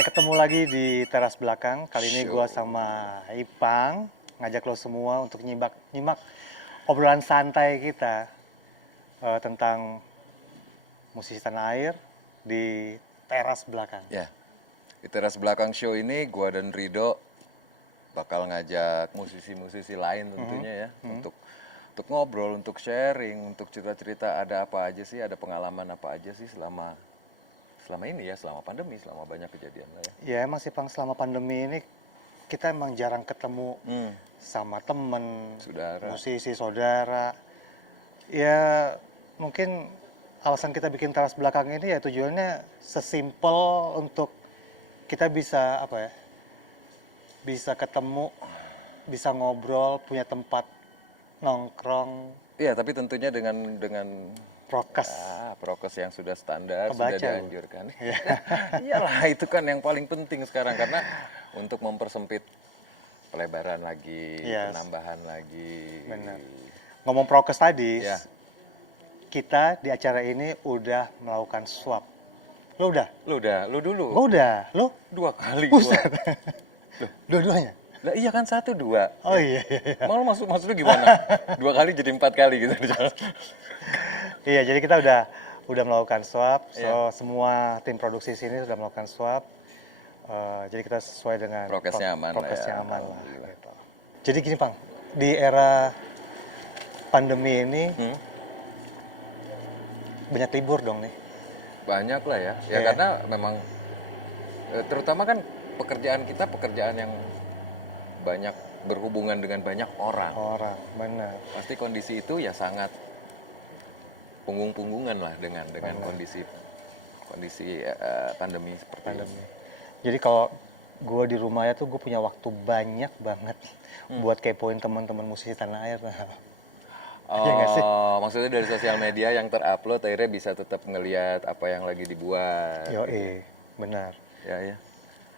Hai, ketemu lagi di teras belakang. Kali ini gue sama Ipang ngajak lo semua untuk nyimak obrolan santai kita tentang musisi tanah air di teras belakang. Ya, di teras belakang show ini gua dan Rido bakal ngajak musisi-musisi lain tentunya ya untuk ngobrol, untuk sharing, untuk cerita-cerita ada apa aja sih, ada pengalaman apa aja sih selama ini ya, selama pandemi, selama banyak kejadian lah ya. Ya emang sih Pang, selama pandemi ini kita emang jarang ketemu sama temen, Saudara. musisi, saudara. Ya mungkin alasan kita bikin teras belakang ini ya tujuannya sesimpel untuk kita bisa apa ya, bisa ketemu, bisa ngobrol, punya tempat nongkrong, Iya, tapi tentunya dengan prokes. prokes yang sudah standar, Kebaca, sudah dianjurkan. Iyalah, itu kan yang paling penting sekarang karena untuk mempersempit pelebaran lagi, Yes. penambahan lagi. Benar. Ngomong prokes tadi, Ya. kita di acara ini udah melakukan swab. Lo udah? Lu dulu. Gue udah. Lo? 2 kali Buset. gua. Dua-duanya? Lah iya kan 1, 2. Oh iya. Malu maksud lu gimana? 2 kali jadi 4 kali gitu. Iya, jadi kita udah melakukan swab. So Iya. semua tim produksi sini sudah melakukan swab. Jadi kita sesuai dengan Prokesnya aman lah prokesnya ya, aman lah. alhamdulillah. Gitu. Jadi gini Pang, di era pandemi ini banyak libur dong nih. Banyak lah ya. Ya Iya. karena memang terutama kan pekerjaan kita pekerjaan yang banyak berhubungan dengan banyak orang. Orang, benar. Pasti kondisi itu ya sangat punggung-punggungan lah dengan kondisi pandemi seperti Pandemi. ini. Jadi kalau gue di rumahnya tuh gue punya waktu banyak banget buat kepoin teman-teman musisi tanah air. Iya nggak sih? Maksudnya dari sosial media yang terupload akhirnya bisa tetap ngelihat apa yang lagi dibuat. Yoi, benar. Ya.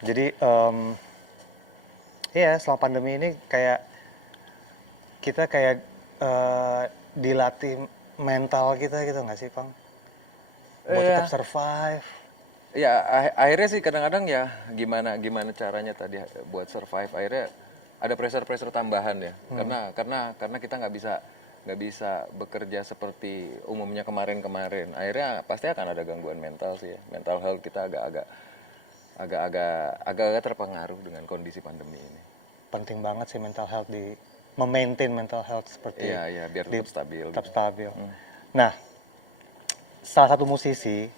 Jadi iya selama pandemi ini kayak kita kayak dilatih mental kita gitu nggak sih Pang? Buat tetap survive. Ya akhirnya sih kadang-kadang ya gimana caranya tadi buat survive akhirnya ada pressure tambahan ya karena kita nggak bisa bekerja seperti umumnya kemarin akhirnya pasti akan ada gangguan mental sih ya, mental health kita agak terpengaruh dengan kondisi pandemi ini. Penting banget sih mental health memaintain mental health seperti Iya biar tetap stabil. Tetap stabil. Nah, salah satu musisi,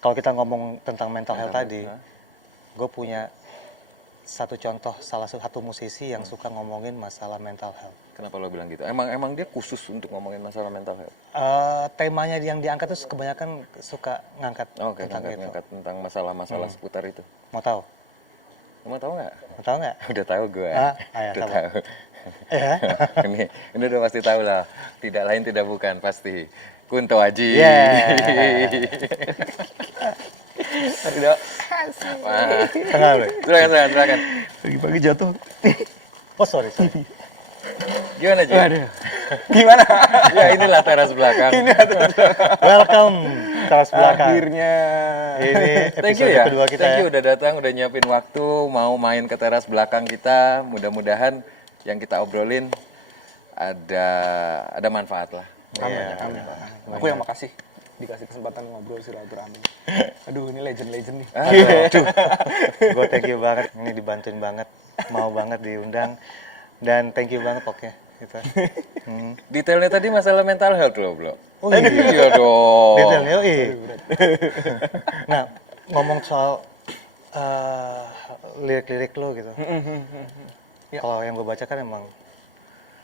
kalau kita ngomong tentang mental health tadi, gue punya satu contoh salah satu musisi yang suka ngomongin masalah mental health. Kenapa lo bilang gitu? Emang dia khusus untuk ngomongin masalah mental health? Temanya yang diangkat tuh kebanyakan suka ngangkat ngangkat tentang masalah-masalah seputar itu. Mau tahu? Mau tahu nggak? Mau tahu nggak? Udah tahu gue. Ayo, Udah sabar. tahu. Ya. ini udah pasti tahu lah. Tidak lain tidak bukan pasti Kunto Aji. Udah. Tengah lu. Silakan. Pagi-pagi jatuh. Oh sorry. Gimana Ji? Waduh. Gimana? Ya inilah teras belakang. Welcome teras belakang. Akhirnya. Ini Thank you episode ya. kedua kita Thank ya. you udah datang, udah nyiapin waktu, mau main ke teras belakang kita. Mudah-mudahan yang kita obrolin ada manfaat lah. Amin. Aku yang makasih dikasih kesempatan ngobrol silaturahmi. Aduh, ini legend nih. Gue thank you banget, ini dibantuin banget, mau banget diundang, dan thank you banget pokoknya. Gitu. Detailnya tadi masalah mental health loh, Bro. Oh iya. Iya dong. Detailnya, Nah, ngomong soal lirik-lirik lo gitu. Kalau yang gue baca kan emang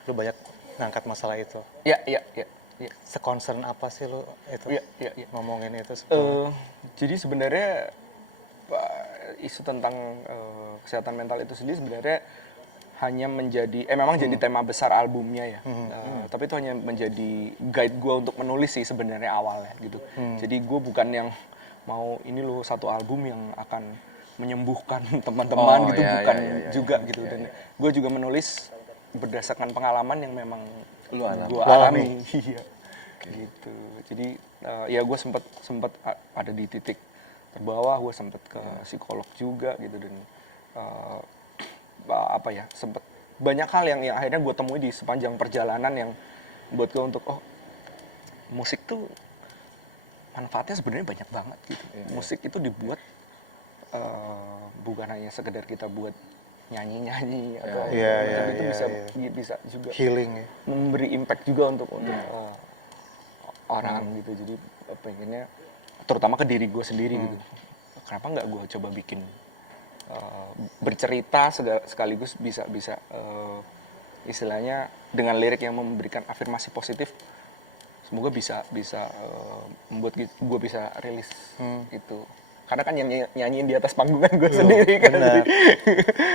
lo banyak ngangkat masalah itu. Iya. Seconcern apa sih lo itu? Iya. Ngomongin itu. Jadi sebenarnya isu tentang kesehatan mental itu sendiri sebenarnya hanya menjadi memang jadi tema besar albumnya ya. Tapi itu hanya menjadi guide gue untuk menulis sih sebenarnya awalnya gitu. Jadi gue bukan yang mau ini loh satu album yang akan menyembuhkan teman-teman gitu, bukan juga gitu. Dan gue juga menulis berdasarkan pengalaman yang memang gue alami. Iya. Gitu. Jadi ya gue sempat ada di titik terbawa, gue sempet ke psikolog juga gitu, dan apa ya, sempet banyak hal yang akhirnya gue temui di sepanjang perjalanan yang buat gue untuk musik tuh manfaatnya sebenarnya banyak banget gitu. Musik itu dibuat bukan hanya sekedar kita buat nyanyi-nyanyi atau macam itu, bisa juga Healing ya. memberi impact juga untuk orang gitu. Jadi pengennya terutama ke diri gue sendiri gitu. Kenapa nggak gue coba bikin bercerita sekaligus bisa istilahnya dengan lirik yang memberikan afirmasi positif, semoga bisa membuat gue bisa rilis gitu. Karena kan yang nyanyiin di atas panggung kan gue sendiri kan. Benar.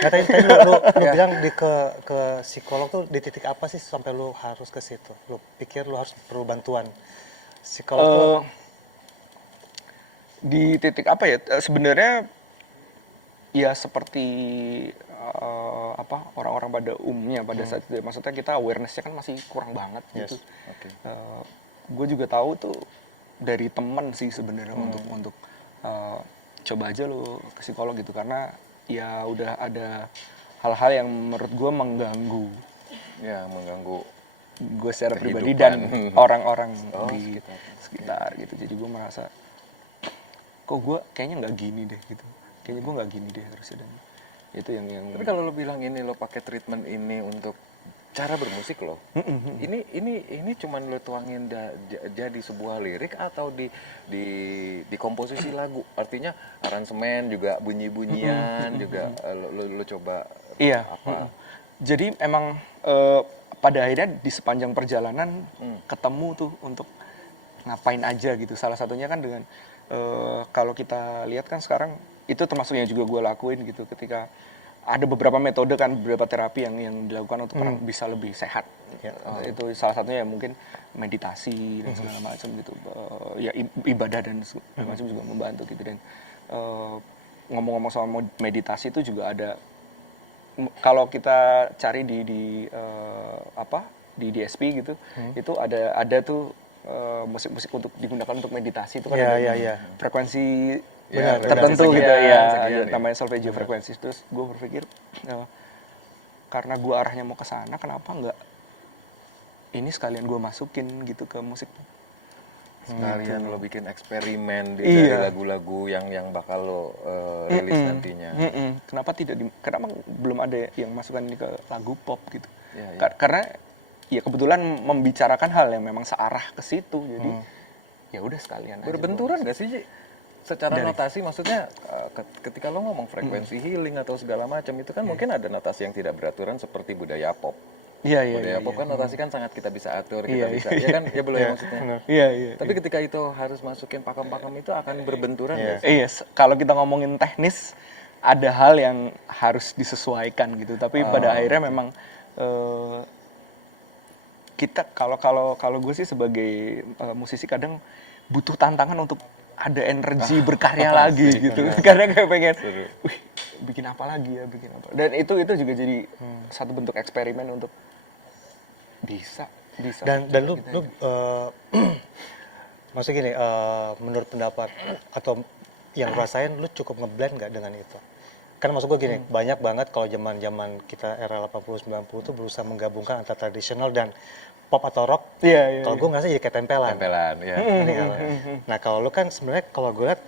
Nah, tadi lu bilang ke psikolog tuh di titik apa sih sampai lu harus ke situ? Lu pikir lu harus perlu bantuan psikolog tuh? Di titik apa ya? Sebenarnya ya seperti orang-orang pada umumnya pada saat itu, maksudnya kita awareness-nya kan masih kurang banget gitu. Gue juga tahu tuh dari teman sih sebenarnya untuk coba aja lo ke psikolog gitu, karena ya udah ada hal-hal yang menurut gue mengganggu gue secara pribadi dan orang-orang di sekitar gitu. Jadi gue merasa kok gue kayaknya nggak gini deh gitu, kayaknya gue nggak gini deh harusnya, dan itu yang Tapi kalau lo bilang ini lo pakai treatment ini untuk cara bermusik lo, ini cuman lo tuangin jadi sebuah lirik atau di komposisi lagu, artinya aransemen juga, bunyi-bunyian juga lo coba apa? Jadi emang pada akhirnya di sepanjang perjalanan ketemu tuh untuk ngapain aja gitu. Salah satunya kan dengan kalau kita lihat kan sekarang itu termasuk yang juga gue lakuin gitu, ketika ada beberapa metode kan, beberapa terapi yang dilakukan untuk orang bisa lebih sehat. Itu salah satunya ya mungkin meditasi dan segala macam gitu. Ya ibadah dan segala macam juga membantu gitu. Dan ngomong-ngomong soal meditasi itu juga ada, kalau kita cari di DSP gitu, itu ada tuh musik-musik untuk digunakan untuk meditasi itu kan ada frekuensi tertentu gitu ya, namanya solfeggio frekuensi. Terus gue berpikir karena gue arahnya mau ke sana, kenapa nggak ini sekalian gue masukin gitu ke musik, sekalian lo bikin eksperimen dari lagu-lagu yang bakal lo rilis nantinya. Kenapa belum ada yang masukkan ini ke lagu pop gitu? Karena ya kebetulan membicarakan hal yang memang searah ke situ, jadi ya udah sekalian aja. Berbenturan gak sih, Ji? Secara notasi maksudnya ketika lo ngomong frekuensi healing atau segala macam itu kan mungkin ada notasi yang tidak beraturan seperti budaya pop. Budaya pop kan notasi kan sangat kita bisa atur, kita bisa ya kan, ya belum ya maksudnya. Tapi ketika itu harus masukin pakem-pakem itu akan berbenturan nggak sih? Iya, kalau kita ngomongin teknis ada hal yang harus disesuaikan gitu. Tapi pada akhirnya memang kita kalau gue sih sebagai musisi kadang butuh tantangan untuk ada energi berkarya lagi gitu. Karena kayak pengen bikin apa lagi ya, bikin apa. Dan itu juga jadi satu bentuk eksperimen untuk bisa. Dan lu maksudnya gini, menurut pendapat atau yang rasain lu cukup ngeblend nggak dengan itu? Kan maksud gue gini, banyak banget kalau zaman kita era 80-90 tuh berusaha menggabungkan antara tradisional dan pop atau rock. Kalau gue ngerasa jadi kayak tempelan. Nah kalau lu kan sebenarnya kalau gue lihat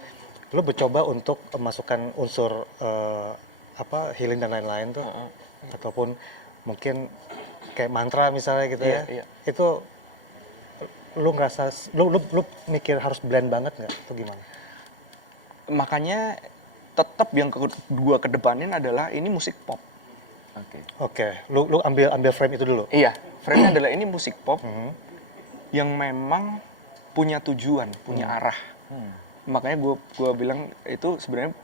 lu mencoba untuk memasukkan unsur healing dan lain-lain tuh, ataupun mungkin kayak mantra misalnya gitu itu lu ngerasa lu mikir harus blend banget nggak atau gimana? Makanya tetap yang gue kedepanin adalah ini musik pop. Oke. Lu ambil frame itu dulu. Iya, frame-nya adalah ini musik pop yang memang punya tujuan, punya arah. Makanya gue bilang itu sebenarnya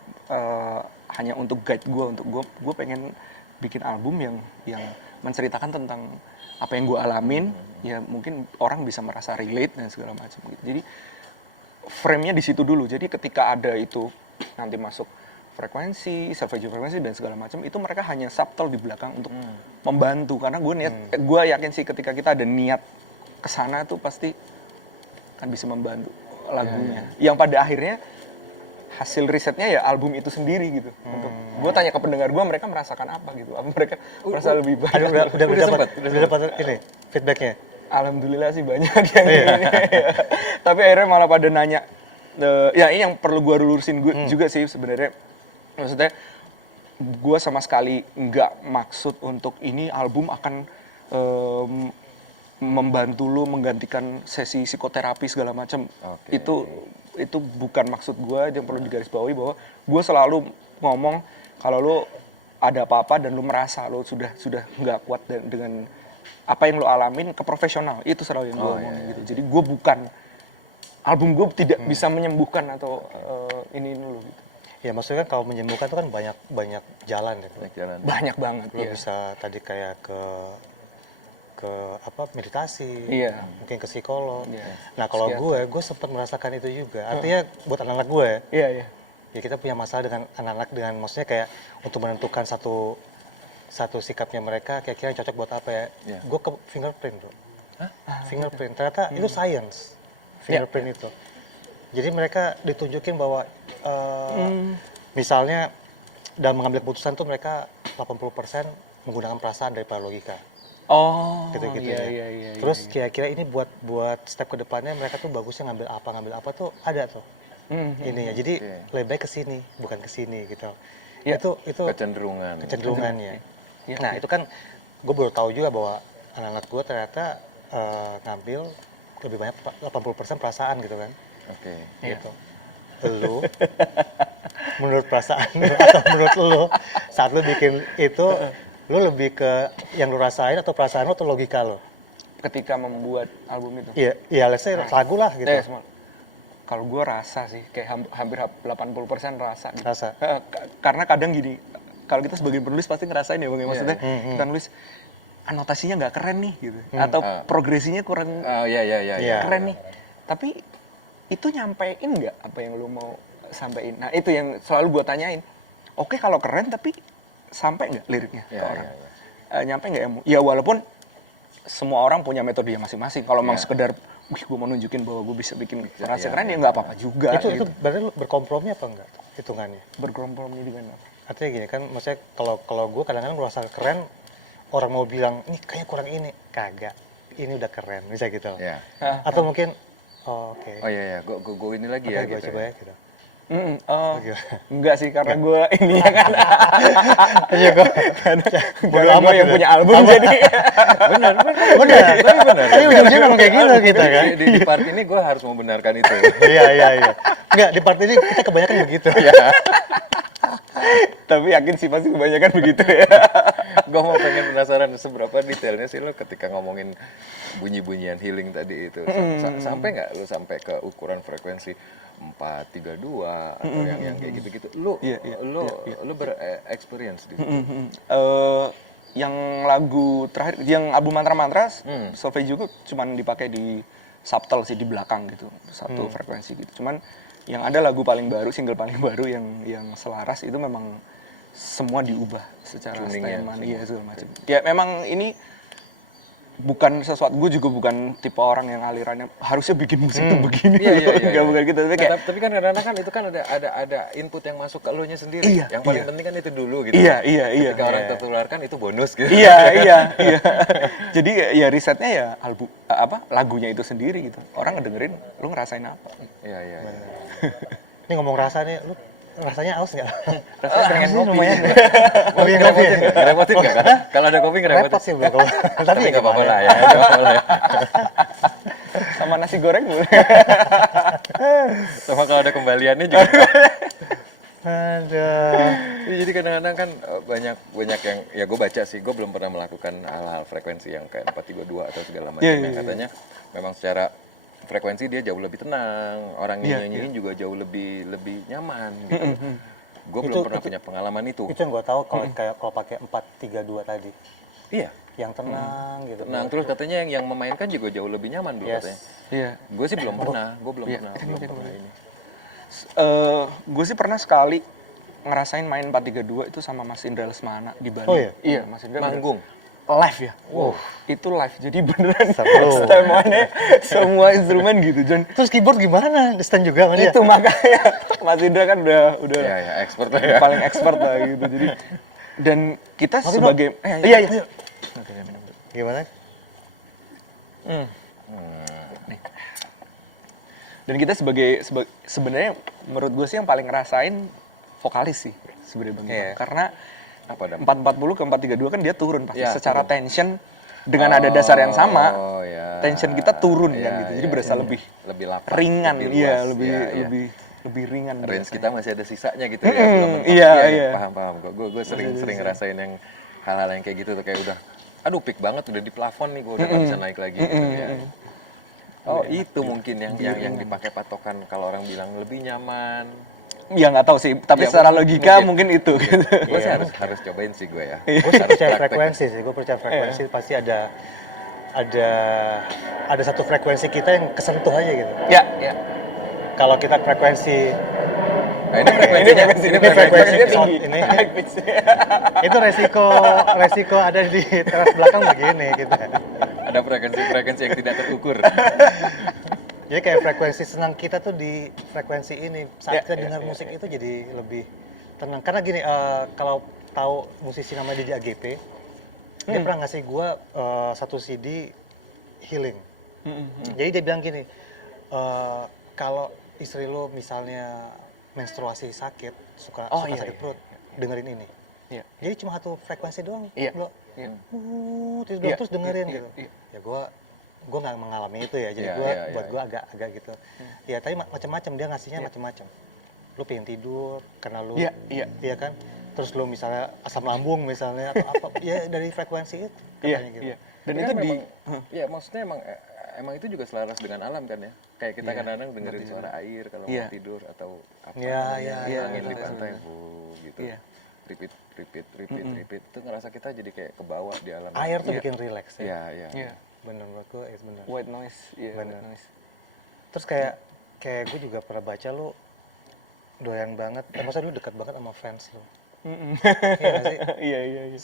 hanya untuk guide gue, untuk gue pengen bikin album yang menceritakan tentang apa yang gue alamin, ya mungkin orang bisa merasa relate dan segala macam gitu. Jadi frame-nya di situ dulu. Jadi ketika ada itu nanti masuk frekuensi, solfeggio frekuensi dan segala macam, itu mereka hanya subtle di belakang untuk membantu. Karena gue yakin sih ketika kita ada niat kesana tuh pasti kan bisa membantu lagunya. Yang pada akhirnya hasil risetnya ya album itu sendiri gitu. Untuk gue tanya ke pendengar gue, mereka merasakan apa gitu? Apa mereka merasa lebih baik? Aduh, Udah udah dapat ini feedbacknya. Alhamdulillah sih banyak yang ini. Tapi akhirnya malah pada nanya. Ya ini yang perlu gue lurusin juga sih sebenarnya. Maksudnya gue sama sekali nggak maksud untuk ini album akan membantu lu menggantikan sesi psikoterapi segala macam. Oke. Itu bukan maksud gue. Yang perlu digarisbawahi bahwa gue selalu ngomong kalau lu ada apa-apa dan lu merasa lu sudah nggak kuat dengan apa yang lu alamin, ke profesional. Itu selalu yang gue omongin gitu. Jadi gue bukan, album gue tidak bisa menyembuhkan atau ini dulu gitu. Ya maksudnya kan kalau menyembuhkan itu kan banyak jalan ya. Banyak jalan. Banyak banget. Lo bisa tadi kayak ke apa meditasi, Iya. mungkin ke psikolog. Iya. Nah kalau gue sempat merasakan itu juga. Artinya buat anak-anak gue ya, Iya, iya. ya kita punya masalah dengan anak-anak dengan maksudnya kayak untuk menentukan satu sikapnya mereka kira-kira yang cocok buat apa ya. Iya. Gue ke fingerprint bro. Fingerprint ternyata itu science fingerprint itu. Jadi mereka ditunjukin bahwa misalnya dalam mengambil keputusan tuh mereka 80% menggunakan perasaan daripada logika. Oh, Gitu-gitu iya, ya. iya. Terus kira-kira ini buat step ke depannya mereka tuh bagusnya ngambil apa tuh ada tuh. Ininya. Jadi lebih baik ke sini, bukan ke sini gitu. Ya. Itu Kecenderungannya. Ya. Nah, itu kan gue baru tahu juga bahwa anak-anak gue ternyata ngambil lebih banyak 80% perasaan gitu kan. Oke. Gitu. Lu menurut perasaan lu atau menurut lu saat lu bikin itu lu lebih ke yang lu rasain atau perasaan lu atau logika lu? Ketika membuat album itu. Iya, let's say lagu lah gitu. Ya, semua. Kalau gue rasa sih, kayak hampir 80% rasa gitu. Rasa. Karena kadang gini, kalau kita sebagai penulis pasti ngerasain ya Bang, ya. Maksudnya kita nulis, anotasinya nggak keren nih gitu. Atau progresinya kurang Oh iya. Iya. keren nih. Tapi itu nyampein nggak apa yang lu mau sampein? Nah itu yang selalu gue tanyain. Oke kalau keren tapi sampai nggak liriknya ke orang? Nyampe nggak emu? Ya walaupun semua orang punya metode masing-masing. Kalau memang sekedar, wih gue mau nunjukin bahwa gue bisa bikin frase keren, ya nggak apa-apa juga. Itu berarti lu berkompromi apa enggak hitungannya? Berkompromi dengan apa? Artinya gini kan, maksudnya kalau gue kadang-kadang merasa keren, orang mau bilang, ini kayaknya kurang ini. Kagak, ini udah keren, bisa gitu. Iya. Atau mungkin, oke. Oh iya, gue ini lagi ya Gue gitu. coba ya gitu. Enggak sih, karena gue ini ya kan. Iya, gue Karena gue yang punya album jadi. Benar. tapi benar. Tadi ujung-ujungnya ngomong kayak gitu kita kan. Di part ini gue harus membenarkan itu. Iya. Enggak, di part ini kita kebanyakan begitu. Tapi yakin sih pasti kebanyakan begitu ya. Gue mau pengen penasaran seberapa detailnya sih lo ketika ngomongin bunyi-bunyian healing tadi itu. Sampai nggak lo sampai ke ukuran frekuensi 432 atau yang kayak gitu-gitu? Lo berexperience di situ. Yang lagu terakhir, yang album Mantra-Mantra, Solfege juga cuman dipakai di subtle sih, di belakang gitu, satu frekuensi gitu. Cuman yang ada lagu paling baru, single paling baru yang selaras itu memang semua diubah secara stayman, iya segala macam. Ya memang ini bukan sesuatu, gue juga bukan tipe orang yang alirannya harusnya bikin musik tuh begini. Iya. Bukan gitu, tapi kayak Tapi kan kadang-kadang kan itu kan ada input yang masuk ke elunya sendiri. Iya, Yang paling penting kan itu dulu gitu. Iya. Ketika orang tertularkan itu bonus gitu. Iya. Jadi ya risetnya ya lagunya itu sendiri gitu. Orang ngedengerin, lu ngerasain apa? Iya. Ini ngomong rasa nih, lu rasanya aus nggak? Rasanya pengen ngopi. Lumayan. Ngerepotin nggak kan? Kalau ada kopi ngerepotin. Repot sih bro. Tapi nggak apa-apa lah ya. Nggak apa-apa lah ya. Sama nasi goreng boleh. Sama kalau ada kembaliannya juga. Aduh. Jadi kadang-kadang kan banyak yang ya gue baca sih, gue belum pernah melakukan hal-hal frekuensi yang kayak 432 atau segala macam yang katanya memang secara frekuensi dia jauh lebih tenang, orang yang nyanyiin juga jauh lebih nyaman gitu. Gue belum pernah punya pengalaman itu. Itu yang gue tahu kalau pakai 432 tadi. Iya. Yang tenang gitu. Tenang terus katanya yang memainkan juga jauh lebih nyaman dulu katanya. Iya. Gue sih belum pernah, gue belum pernah ini. Gue sih pernah sekali ngerasain main 432 itu sama Mas Indra Lesmana di Bali. Oh iya? Iya, Mas Indra. Manggung. live ya. Itu live. Jadi beneran Seru. semuanya semua instrumen gitu, John. Terus keyboard gimana? Stand juga sama dia? Itu makanya Mas Indra kan udah Ya, ya, expert lah ya. paling expert lah gitu. Jadi dan kita Tapi, sebagai Iya, iya. Oke, minum dulu. Gimana? Dan kita sebenarnya menurut gue sih yang paling ngerasain vokalis sih sebenarnya Bang. Iya. Karena Apa ada? 440 ke 432 kan dia turun pasti Ya, secara turun. tension dengan ada dasar yang sama. Oh ya. Tension kita turun kan Ya, gitu. Jadi ya, berasa ya. lebih lebih lapang, ringan, lebih iya, luas. lebih Ya, ya. lebih ringan. Range biasanya. kita masih ada sisanya gitu ya, belum mentok. iya, Iya, iya. Paham. Gue sering ngerasain yang hal-hal yang kayak gitu tuh, kayak udah, aduh peak banget, udah di plafon nih, gue udah nggak bisa naik lagi gitu ya. Oh itu mungkin yang dipakai patokan kalau orang bilang lebih nyaman. Ya nggak tahu sih, tapi Ya, secara logika mungkin itu. Gue sih harus cobain sih gue ya. Gue sih percaya frekuensi sih. Gue percaya frekuensi pasti ada satu frekuensi kita yang kesentuh aja gitu. Ya, ya. Kalau kita frekuensi Nah, ini frekuensinya, ini frekuensi tinggi. sound ini. Itu resiko ada di teras belakang begini gitu. ada frekuensi yang tidak terukur. Jadi kayak frekuensi senang kita tuh di frekuensi ini. Saat Ya, kita dengar musik itu jadi lebih tenang. Karena gini, kalau tahu musisi namanya Didi AGP, dia pernah ngasih gua satu CD healing. Jadi dia bilang gini, kalau istri lo misalnya menstruasi sakit, suka sakit perut, dengerin ini. Iya. Jadi cuma satu frekuensi doang, Iya. lo Iya. terus dengerin Iya, gitu. iya. Ya gue nggak mengalami itu ya, jadi Iya, buat iya, gue agak gitu. Ya tapi macam-macam dia ngasihnya macam-macam. Lu pengen tidur karena lu, Iya, iya. iya kan. Terus lu misalnya asam lambung misalnya atau apa, ya dari frekuensi itu Iya, katanya gitu. iya. Dan Tapi itu kan di memang, ya maksudnya emang itu juga selaras dengan alam kan ya. Kayak kita kadang-kadang dengerin suara air kalau Iya. mau tidur atau apa Iya, namanya, iya, angin di betul, pantai, betul. gitu. Iya. Repeat. Itu ngerasa kita jadi kayak kebawa di alam. Air tuh Iya. bikin relax ya. Iya, iya. Iya. Bener menurut gue itu bener. White noise, iya. Bener. White noise. Terus kayak gue juga pernah baca lu doyan banget, maksudnya lu dekat banget sama fans lu. Iya nggak sih? Iya, iya, iya.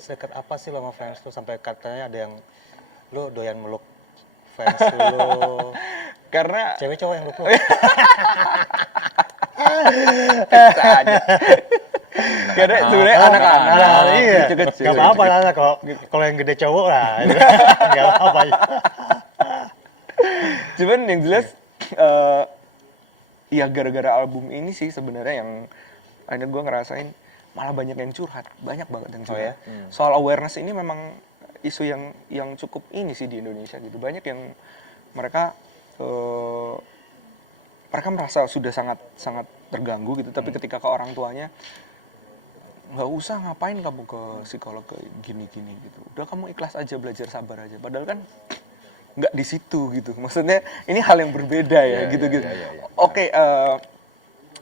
Sedekat apa sih lo sama fans lu sampai katanya ada yang lu doyan meluk fans lu. Karena Cewek cowok yang lu peluk. karena sebenarnya anak-anak Iya. kecil-kecil. Gak apa-apa lah kalau yang gede cowok lah. Gak apa-apa. Cuman yang jelas ya gara-gara album ini sih sebenarnya yang akhirnya gue ngerasain malah banyak yang curhat, banyak banget yang curhat. Soal awareness ini memang isu yang cukup ini sih di Indonesia gitu. Banyak yang mereka merasa sudah sangat terganggu gitu, tapi ketika ke orang tuanya nggak usah ngapain kamu ke psikolog ke gini-gini gitu. Udah kamu ikhlas aja, belajar sabar aja. Padahal kan nggak di situ gitu. Maksudnya ini hal yang berbeda ya gitu-gitu. Oke,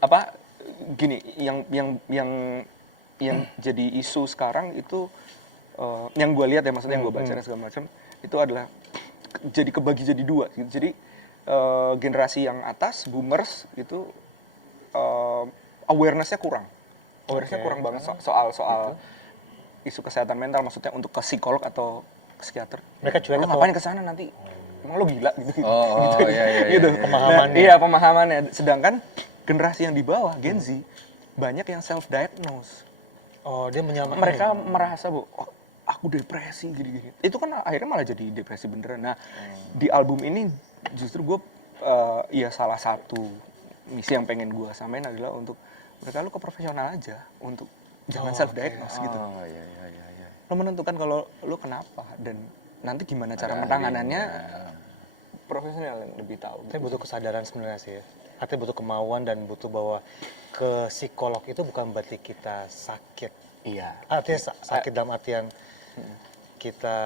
apa gini yang jadi isu sekarang itu yang gue lihat ya, maksudnya yang gue baca dan segala macam itu adalah jadi kebagi jadi dua gitu. Jadi generasi yang atas boomers itu awareness-nya kurang. Awareness-nya kurang banget soal isu kesehatan mental, maksudnya untuk ke psikolog atau ke psikiater. Mereka cuek Lu atau- ngapain ke sana nanti? Emang lo gila gitu. Oh, iya, gitu. iya. Pemahamannya. Iya, pemahamannya. Sedangkan generasi yang di bawah, Gen Z, banyak yang self diagnose. Oh, dia menyamakan. Mereka merasa bahwa oh, aku depresi gini-gini. Itu kan akhirnya malah jadi depresi beneran. Nah, di album ini justru gue ya salah satu misi yang pengen gue samain adalah untuk mereka lu ke profesional aja, untuk jangan self diagnose gitu. Oh, iya. Lo menentukan kalau lo kenapa dan nanti gimana cara penanganannya profesional yang lebih tahu. Tapi butuh kesadaran sebenarnya sih ya. Artinya butuh kemauan dan butuh bahwa ke psikolog itu bukan berarti kita sakit. Iya. Artinya sakit dalam artian kita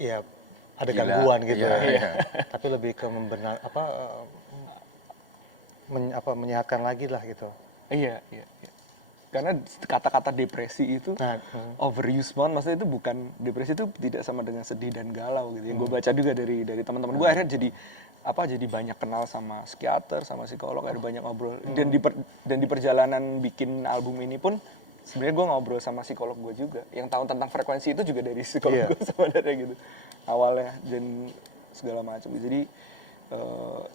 ya ada Gila, gangguan gitu iya, ya. iya. Tapi lebih ke menyehatkan lagi lah gitu. Iya. Karena kata-kata depresi itu Nah, overuse banget, maksudnya itu bukan depresi, itu tidak sama dengan sedih dan galau gitu. Yang gue baca juga dari teman-teman gue akhirnya jadi banyak kenal sama psikiater, sama psikolog, ada banyak ngobrol. Dan di perjalanan bikin album ini pun sebenarnya gue ngobrol sama psikolog gue juga, yang tahu tentang frekuensi itu juga dari psikolog Iya. gue sebenarnya gitu awalnya, dan segala macam. Jadi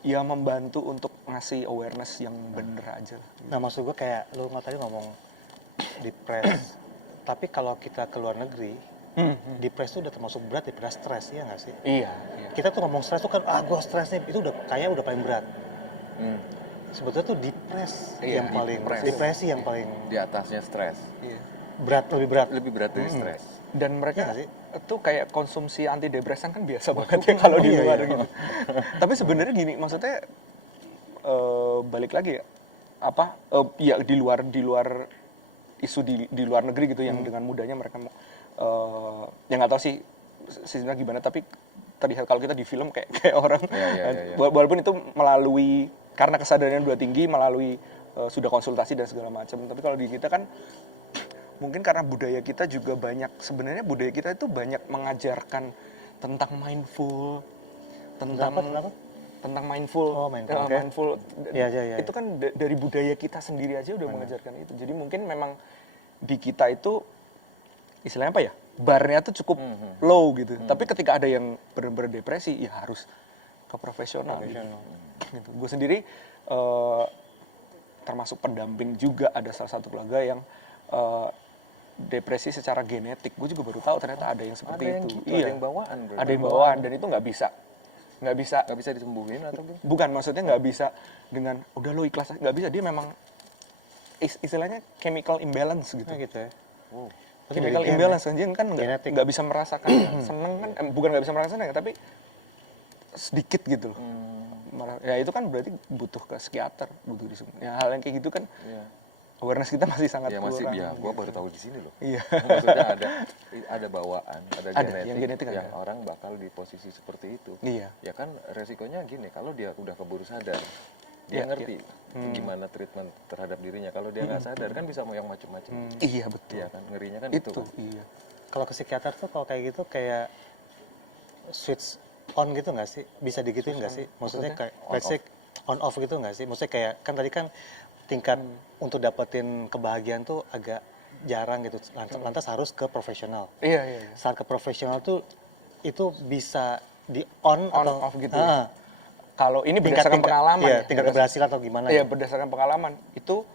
ya membantu untuk ngasih awareness yang bener aja. Nah maksud gue kayak lu tadi ngomong depres, tapi kalau kita ke luar negeri, depres itu udah termasuk berat daripada stres, ya nggak sih? Iya, iya. Kita tuh ngomong stres tuh kan, gue stres nih, itu udah kayak udah paling berat. Hmm. Sebetulnya tuh depres Iya, yang paling, depres. depresi yang paling Di atasnya stres. Iya. berat, lebih berat. Lebih berat dari stres. Dan mereka Iya nggak sih? itu kayak konsumsi antidepresan kan biasa banget ya kalau di Iya, luar iya. gitu. Tapi sebenarnya gini, maksudnya balik lagi ya, apa ya di luar isu di luar negeri gitu yang dengan mudahnya mereka mau yang nggak tahu sih sistemnya gimana, tapi terlihat kalau kita di film kayak orang Iya. walaupun itu melalui karena kesadarannya udah tinggi melalui sudah konsultasi dan segala macam, tapi kalau di kita kan mungkin karena budaya kita juga banyak, sebenarnya budaya kita itu banyak mengajarkan tentang mindful, tentang Kenapa? tentang mindful, Oh, mindful, oke. mindful. Iya. Itu kan dari budaya kita sendiri aja udah mengajarkan itu. Jadi mungkin memang di kita itu istilahnya apa ya? Barnya tuh cukup low gitu. Tapi ketika ada yang benar-benar depresi, ya harus ke profesional. Gitu. Gue sendiri termasuk pendamping juga, ada salah satu keluarga yang depresi secara genetik. Gue juga baru tahu ternyata ada yang seperti Ada yang itu. gitu, ada yang bawaan, berarti. Ada yang bawaan, dan itu nggak bisa Nggak bisa disembuhin atau gimana? bukan, maksudnya nggak bisa dengan udah lo ikhlas, nggak bisa. Dia memang istilahnya chemical imbalance gitu. Nah, gitu ya. Oh. Berarti dari Chemical gen imbalance kan, kan Genetik. nggak bisa merasakan seneng kan, bukan nggak bisa merasakan tapi sedikit gitu loh. Ya itu kan berarti butuh ke psikiater, butuh ya, hal yang kayak gitu kan. Iya. Awareness kita masih sangat Ya masih, kurang. ya gua baru tahu di sini loh. Iya. Maksudnya ada bawaan, ada Ada, genetik, yang genetik yang ada. orang bakal di posisi seperti itu. Iya. Ya kan resikonya gini, kalau dia udah keburu sadar, dia Iya, ngerti gimana treatment terhadap dirinya. Kalau dia nggak sadar kan bisa mau yang macam-macam. Iya betul. Iya kan, ngerinya kan Itu, itu kan. iya. Kalau ke psikiater tuh kalau kayak gitu kayak switch on gitu nggak sih? Bisa digituin nggak sih? Maksudnya kayak let's say on off gitu nggak sih? Maksudnya kayak kan tadi kan tingkat untuk dapetin kebahagiaan tuh agak jarang gitu. Lantas harus ke profesional. Iya. Saat ke profesional tuh itu bisa di on atau off gitu. Ah, Kalau ini berdasarkan pengalaman iya, ya. tingkat keberhasilan atau gimana? Iya, gitu? berdasarkan pengalaman. Itu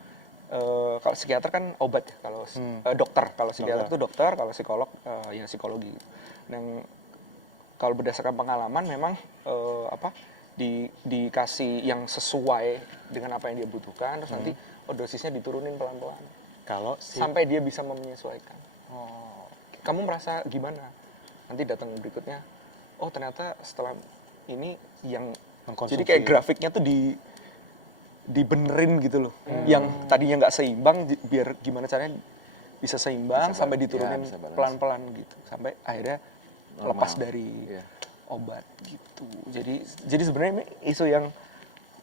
kalau psikiater kan obat ya, kalau dokter, kalau psikiater itu dokter, kalau psikolog ya psikologi. Dan kalau berdasarkan pengalaman memang dikasih yang sesuai dengan apa yang dia butuhkan, terus nanti dosisnya diturunin pelan-pelan Kalau si sampai dia bisa menyesuaikan. Kamu merasa gimana? Nanti datang berikutnya, oh ternyata setelah ini yang Mengkonsumsi. jadi kayak grafiknya tuh dibenerin gitu loh. Yang tadinya nggak seimbang, biar gimana caranya bisa seimbang Bisa sampai balance, diturunin ya, bisa balance. pelan-pelan gitu. Sampai akhirnya Normal. lepas dari Iya. obat gitu. Jadi sebenarnya ini isu yang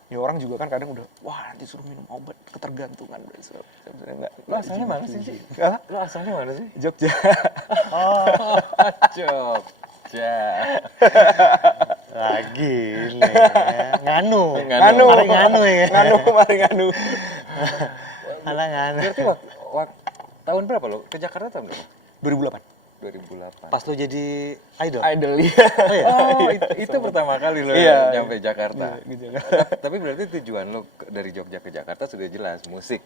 ya orang juga kan kadang udah wah nanti suruh minum obat ketergantungan. Sebenarnya Lo asalnya mana sih, Ci? Hah? Lo asalnya mana sih? Jogja. Jogja. Lagi nih, nganu. Nganu. Mari nganu ya. Mari nganu. Anak nganu. Berarti tahun berapa lo? Ke Jakarta tahun berapa? 2008. 2008. Pas lo jadi idol. Idol ya. Oh, itu pertama kali lo Iya. nyampe Jakarta. Gitu. Tapi berarti tujuan lo dari Jogja ke Jakarta sudah jelas, musik.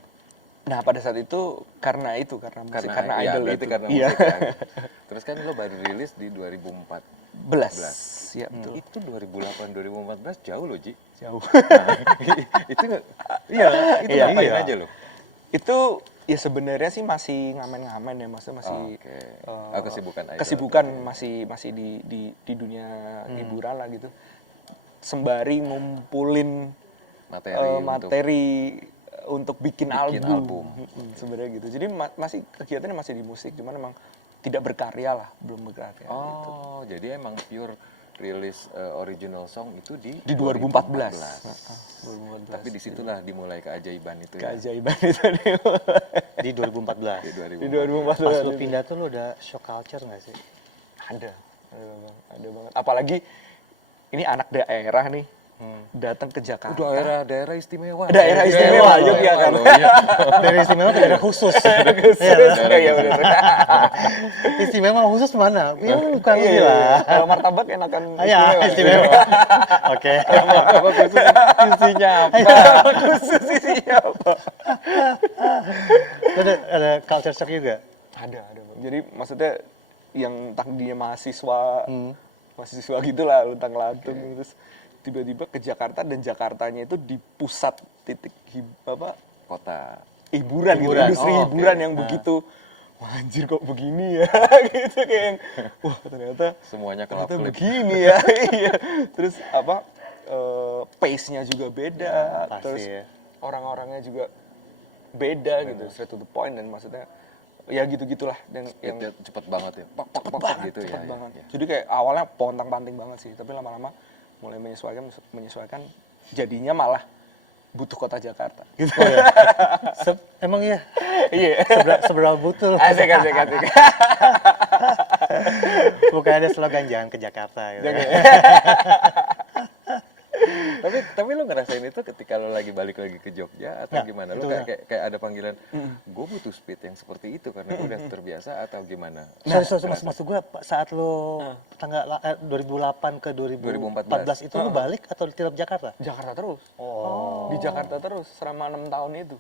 Nah pada saat itu karena musik, karena ya, idol berarti itu. karena Iya. musik kan. Terus kan lo baru rilis di 2014. Ya betul. Itu 2008 2014 jauh loh, Ji. Jauh. Itu nggak- iya, itu Iya, ngapain iya. aja lo? Itu ya sebenarnya sih masih ngamen-ngamen ya, maksudnya masih Oke. Kesibukan idol. kesibukan masih di dunia hiburan lah gitu. Sembari ngumpulin materi untuk bikin album. Sebenarnya gitu. Jadi masih kegiatannya masih di musik, cuman emang tidak berkarya lah, belum berkarya gitu. Oh, jadi emang pure rilis original song itu di 2014. 2014. Tapi disitulah dimulai keajaiban itu ya. Keajaiban itu nih. Di 2014. Di 2014. Di 2014. Pas lo pindah tuh lo udah shock culture nggak sih? Ada banget. Apalagi ini anak daerah nih, datang ke Jakarta. Daerah istimewa. Daerah istimewa Yogyakarta. loh, iya. Dari istimewa ke daerah khusus. Iya benar. Istimewa khusus mana? Ya bukan Iya, lebih iya, iya. lah. Kalau martabak enakan Ya, istimewa. Oke. Apa khusus isinya apa? Khusus isinya apa? Ada culture shock juga. Ada Bang. Jadi maksudnya yang tadinya mahasiswa gitulah luntang lantung terus tiba-tiba ke Jakarta dan Jakartanya itu di pusat titik Kota. hiburan gitu, Hiburan. industri Oh, hiburan oke. yang begitu wah anjir kok begini ya gitu kayak yang, wah ternyata Semuanya ternyata kelap-kelip. begini ya iya terus pace-nya juga beda pasti terus ya. orang-orangnya juga beda gitu straight to the point dan maksudnya ya gitu-gitulah dan yang Speednya cepet banget ya. Pak, pak, cepet pak, banget, gitu cepet ya. banget. Jadi kayak awalnya pontang-panting banget sih, tapi lama-lama mulai menyesuaikan, jadinya malah butuh kota Jakarta. Gitu. Oh, ya. Emang iya. Iya. Seberapa butuh? Asik. Bukan ada slogan jangan ke Jakarta gitu. Tapi lu ngerasain itu ketika lu lagi balik lagi ke Jogja atau Nggak, gimana? Lu itu kayak ada panggilan, gue butuh speed yang seperti itu karena gue udah terbiasa atau gimana? Maksud gue saat lo 2008 ke 2014 itu lo balik atau tetap Jakarta? Jakarta terus. Oh. Di Jakarta terus selama 6 tahun itu.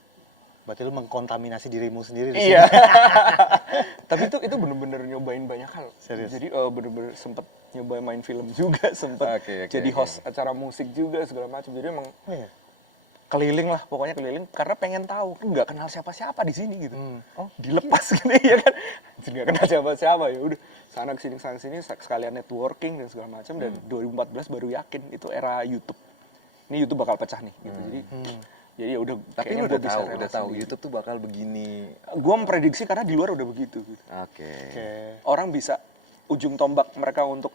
Berarti lo mengkontaminasi dirimu sendiri di Iya. sini. Tapi itu bener-bener nyobain banyak hal. Serius? Jadi bener-bener sempet nyobain main film juga, sempet Oke, jadi oke. host acara musik juga segala macam. Jadi emang Iya. keliling lah, pokoknya keliling karena pengen tahu. Nggak kenal siapa-siapa di sini gitu. Oh, Dilepas gitu ya kan. Jadi nggak kenal siapa-siapa ya udah sana sini sekalian networking dan segala macam dan 2014 baru yakin itu era YouTube. Ini YouTube bakal pecah nih gitu. Jadi ya udah Tapi kayaknya lu gua udah bisa tahu, rela udah tahu sendiri. YouTube tuh bakal begini. Gua memprediksi karena di luar udah begitu gitu. Oke. oke. Orang bisa ujung tombak mereka untuk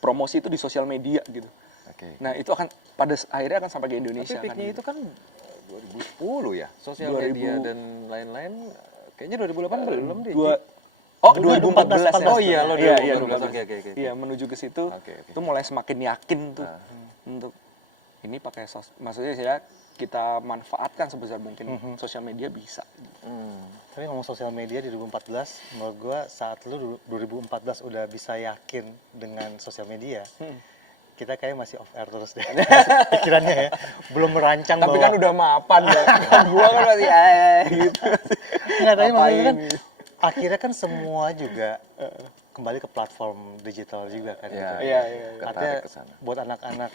promosi itu di sosial media gitu. Oke. Nah, itu akan akhirnya akan sampai ke Indonesia Tapi peaknya kan. itu kan 2010 ya, sosial 2000. media dan lain-lain. Kayaknya 2008 belum deh. Oh, 2014 2014 ya. Oh iya, lo Iya, 2014. 2014. Oke. Iya, menuju ke situ. Oke. Itu mulai semakin yakin tuh untuk ini pakai maksudnya saya kita manfaatkan sebesar mungkin sosial media bisa. Tapi ngomong sosial media di 2014, menurut gue saat lu 2014 udah bisa yakin dengan sosial media, kita kayak masih off air terus deh. Pikirannya ya, belum merancang Tapi bahwa... kan udah mapan ya. Gua kan masih gitu. Nggak, tapi maksudnya kan Ngapain? akhirnya kan semua juga kembali ke platform digital juga kan. Iya, gitu. Iya. Artinya Ketarik ke sana. buat anak-anak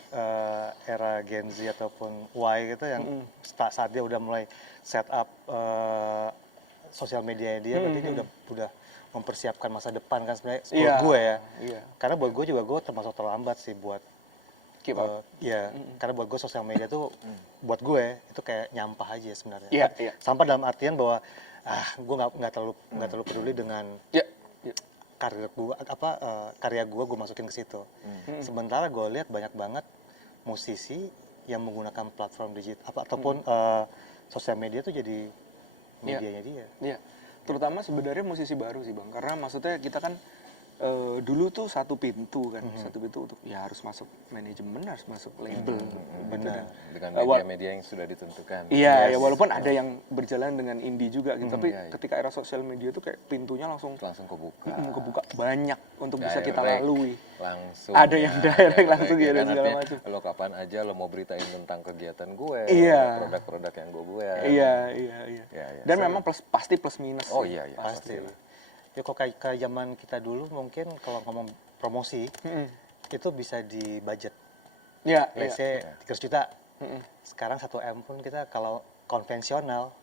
era Gen Z ataupun Y gitu yang saat dia udah mulai set up sosial media dia, berarti dia udah mempersiapkan masa depan kan sebenarnya buat Iya. gue ya. Iya. Karena buat gue juga gue termasuk terlambat sih buat Keep up. ya, karena buat gue sosial media tuh buat gue itu kayak nyampah aja sebenarnya. Iya, iya. Sampah dalam artian bahwa gue nggak terlalu peduli dengan Ya. karya gue masukin ke situ. Sementara gue lihat banyak banget musisi yang menggunakan platform digital ataupun sosial media tuh jadi medianya dia. Iya, terutama sebenarnya musisi baru sih Bang, karena maksudnya kita kan dulu tuh satu pintu kan, satu pintu untuk ya harus masuk manajemen, harus masuk label, Benar. Dengan media-media yang sudah ditentukan. Iya, ya walaupun ada yang berjalan dengan indie juga gitu, tapi iya, iya. ketika era sosial media tuh kayak pintunya langsung Kebuka. kebuka banyak untuk bisa kita Direct lalui. Langsung. Ada yang direct langsung ya ya dan kan, segala artinya macam. lo kapan aja lo mau beritain tentang kegiatan gue, Iya. produk-produk yang gue. Iya. Ya, ya. Dan memang pasti plus minus. Oh sih. iya, iya. Pasti. Ya kok kayak zaman kita dulu mungkin kalau ngomong promosi itu bisa di budget. Iya, Let's say 300 juta. Sekarang 1 M pun kita kalau konvensional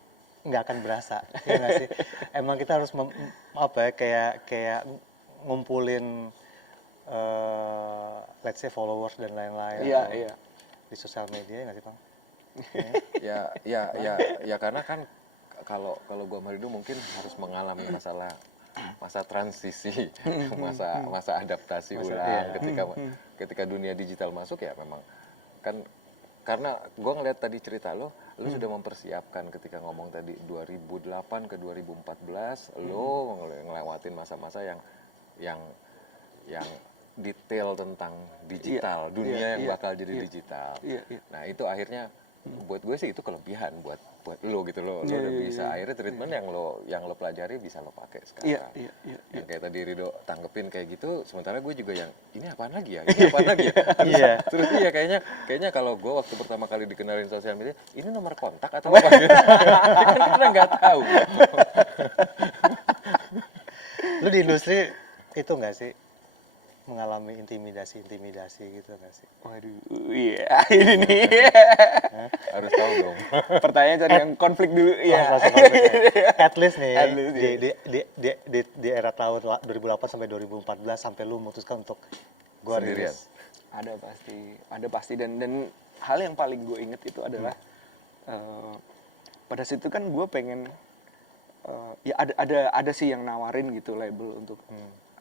nggak akan berasa. Ya nggak sih? Emang kita harus kayak ngumpulin let's say followers dan lain-lain. Iya, atau iya. Di sosial media ya nggak sih, Bang? Ya karena kan kalau gue sama Rido mungkin harus mengalami masa transisi, masa adaptasi ulang ketika dunia digital masuk ya memang kan karena gue ngeliat tadi cerita lo sudah mempersiapkan ketika ngomong tadi 2008 ke 2014 lo ngelewatin masa-masa yang detail tentang digital, dunia yang bakal jadi digital. Nah itu akhirnya buat gue sih itu kelebihan buat lo gitu lo udah bisa akhirnya treatment yang lo pelajari bisa lo pakai sekarang. Yang kayak tadi Rido tanggepin kayak gitu, sementara gue juga yang ini apaan lagi ya, ini apaan lagi ya. Terus iya kayaknya kalau gue waktu pertama kali dikenalin sosial media, ini nomor kontak atau apa gitu. Kan karena nggak tahu. Lu di industri itu nggak sih mengalami intimidasi gitu nggak sih? Waduh, iya ini nih. Harus tahu dong. Pertanyaan cari yang konflik dulu, ya. At least nih At least, di era tahun 2008 sampai 2014 sampai lu memutuskan untuk gua Sendirian. rilis. Ada pasti dan hal yang paling gue inget itu adalah pada situ kan gue pengen ya ada sih yang nawarin gitu label untuk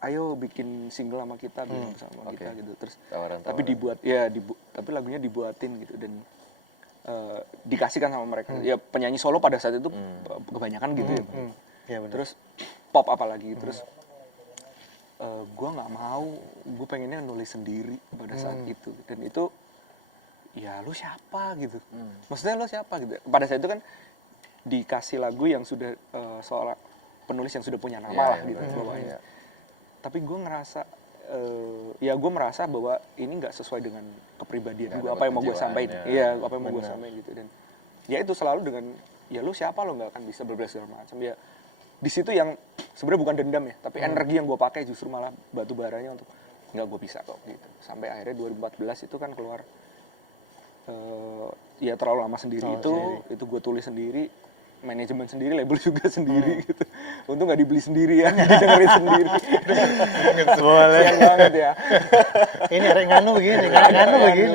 ayo bikin single sama kita, bikin bersama kita gitu. Terus tapi tapi lagunya dibuatin gitu dan dikasihkan sama mereka. Ya penyanyi solo pada saat itu kebanyakan gitu ya. Ya, bener. Terus pop apalagi terus gue nggak mau, gue pengennya nulis sendiri pada saat itu dan itu ya lu siapa gitu, maksudnya lu siapa gitu. Pada saat itu kan dikasih lagu yang sudah seorang penulis yang sudah punya nama lah gitu bawahnya. Tapi gue ngerasa gue merasa bahwa ini nggak sesuai dengan kepribadian gue, apa yang mau gue sampaikan, apa yang mau gue sampaikan gitu. Dan ya itu selalu dengan ya lu siapa, lo nggak akan bisa berbelas segala macam ya. Di situ yang sebenarnya bukan dendam ya, tapi energi yang gue pakai justru malah batu baranya untuk nggak, gue bisa kok gitu. Sampai akhirnya 2014 itu kan keluar ya terlalu lama sendiri itu gue tulis sendiri, manajemen sendiri, label juga sendiri gitu. Untung nggak dibeli sendiri ya, didengerin sendiri. Boleh. Sian banget ya. Ini ada yang nganu begini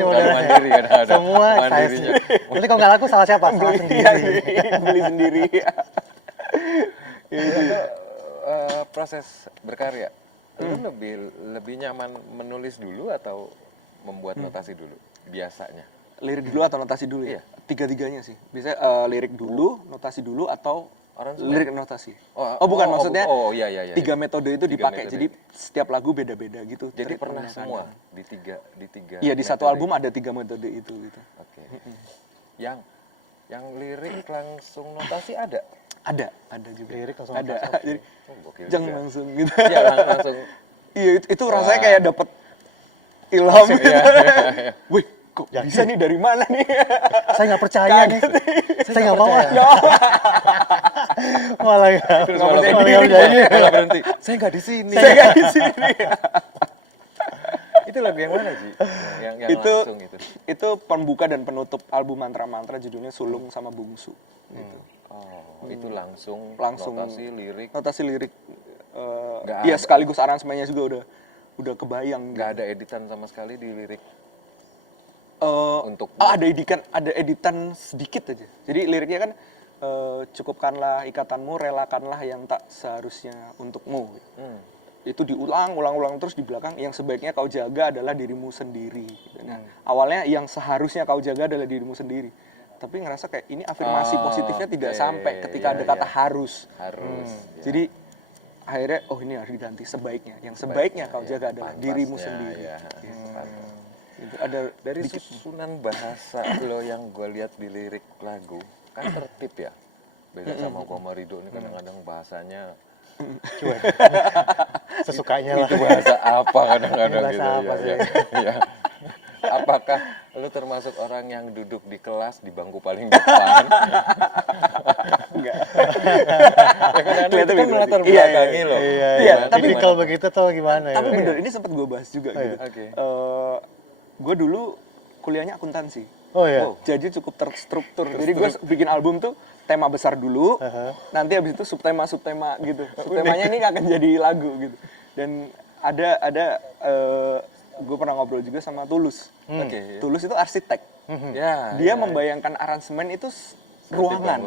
modelnya. Mandiri kan ada. Semua saya mandirinya. nanti kalau nggak laku salah siapa? Salah sendiri. Beli sendiri. Proses berkarya, lu lebih nyaman menulis dulu atau membuat notasi dulu biasanya? Lirik dulu atau notasi dulu ya? Tiga-tiganya sih. Biasanya lirik dulu, notasi dulu, atau lirik notasi. Bukan, maksudnya iya. 3 metode itu dipakai. metode. Jadi setiap lagu beda-beda gitu. Jadi pernah treatmentnya semua kan. di tiga. Iya, di satu metode. album ada 3 metode itu gitu. Oke. Yang lirik langsung notasi ada? Ada juga. Lirik langsung ada. notasi, Jadi Gokil jangan juga. langsung gitu. Iya langsung. Iya, itu rasanya kayak dapet ilham gitu. Iya. Wih, kok bisa nih, dari mana nih? Saya nggak percaya nih. Saya nggak mau. Malah Terus malah berhenti. Saya nggak di sini. Saya nggak di sini. Itu lagu yang mana sih? Yang Itu langsung itu. itu pembuka dan penutup album Mantra-Mantra, judulnya Sulung sama Bungsu gitu. Oh, itu langsung Notasi lirik Nggak iya, ada. sekaligus aransemennya juga udah kebayang. nggak ada editan sama sekali di lirik untuk ada editan sedikit aja. Jadi liriknya kan cukupkanlah ikatanmu, relakanlah yang tak seharusnya untukmu. Itu diulang terus di belakang, yang sebaiknya kau jaga adalah dirimu sendiri. Nah, awalnya yang seharusnya kau jaga adalah dirimu sendiri. Tapi ngerasa kayak ini afirmasi positifnya tidak sampai ketika ada kata harus. Jadi akhirnya ini harus diganti sebaiknya. Yang sebaiknya kau jaga adalah dirimu sendiri. Itu ada dari susunan bahasa lo yang gue lihat di lirik lagu kan tertib ya. Beda sama gua sama Rido ini kadang-kadang bahasanya cuek. Sesukanya lah. itu bahasa apa kadang-kadang Bahasa gitu apa sih? ya. Apakah lu termasuk orang yang duduk di kelas di bangku paling depan? enggak. Ya kan itu kan melatar belakangi lo. Iya, tapi kalau begitu tuh gimana Tapi ya? bener, ini sempat gue bahas juga gitu. Oke. Gue dulu kuliahnya akuntansi. Oh ya. Jadi cukup terstruktur. Jadi gue bikin album tuh tema besar dulu, nanti habis itu subtema gitu. Subtemanya ini akan jadi lagu gitu. Dan ada gue pernah ngobrol juga sama Tulus. Tulus itu arsitek. Dia membayangkan aransemen itu ruangan.